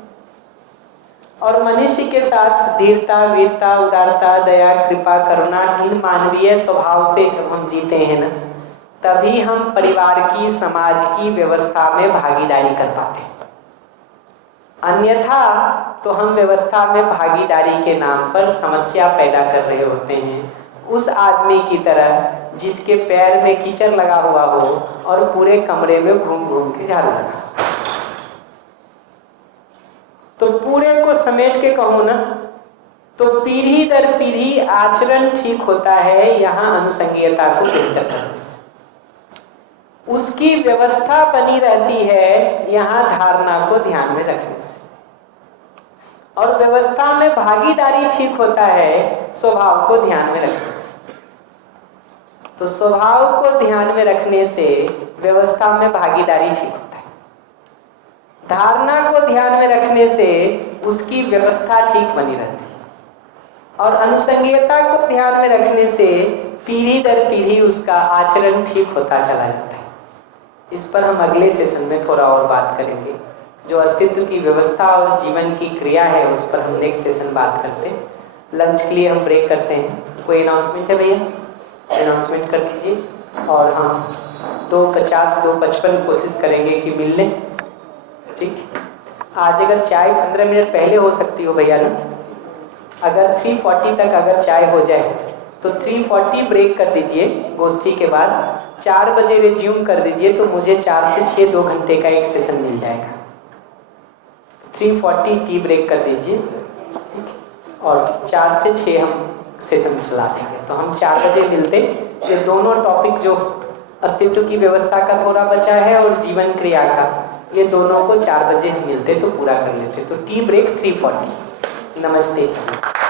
और मनुष्य के साथ धीरता, वीरता, उदारता, दया, कृपा, करुणा, इन मानवीय स्वभाव से जब हम जीते हैं ना तभी हम परिवार की, समाज की व्यवस्था में भागीदारी कर पाते हैं। अन्यथा तो हम व्यवस्था में भागीदारी के नाम पर समस्या पैदा कर रहे होते हैं, उस आदमी की तरह जिसके पैर में कीचड़ लगा हुआ हो और पूरे कमरे में घूम घूम के झाड़ू लगा। तो पूरे को समेट के कहूं ना तो पीढ़ी दर पीढ़ी आचरण ठीक होता है यहाँ अनुसंगीयता को बेहतर करने से, उसकी व्यवस्था बनी रहती है यहाँ धारणा को ध्यान में रखने से, और व्यवस्था में भागीदारी ठीक होता है स्वभाव को ध्यान में रखने से। तो स्वभाव को ध्यान में रखने से व्यवस्था में भागीदारी ठीक होता है, धारणा को ध्यान में रखने से उसकी व्यवस्था ठीक बनी रहती है, और अनुसंगीयता को ध्यान में रखने से पीढ़ी दर पीढ़ी उसका आचरण ठीक होता चला जाता है। इस पर हम अगले सेशन में थोड़ा और बात करेंगे। जो अस्तित्व की व्यवस्था और जीवन की क्रिया है उस पर हम नेक्स्ट सेशन बात करते हैं। लंच के लिए हम ब्रेक करते हैं। कोई अनाउंसमेंट है भैया? अनाउंसमेंट कर दीजिए। और हम 2:50 2:55 कोशिश करेंगे कि मिल लें, ठीक। आज अगर चाय 15 मिनट पहले हो सकती हो भैया ना, अगर 3:40 तक अगर चाय हो जाए तो 3:40 ब्रेक कर दीजिए गोष्ठी के बाद, 4 बजे रिज्यूम कर दीजिए तो मुझे 4 से 6 2 घंटे का एक सेशन मिल जाएगा। 3:40 टी ब्रेक कर दीजिए और 4 से 6 हम सेशन चला देंगे। तो हम 4 बजे मिलते, ये दोनों टॉपिक जो अस्तित्व की व्यवस्था का थोड़ा बचा है और जीवन क्रिया का, ये दोनों को 4 बजे हम मिलते तो पूरा कर लेते। तो टी ब्रेक 3:40। नमस्ते सर।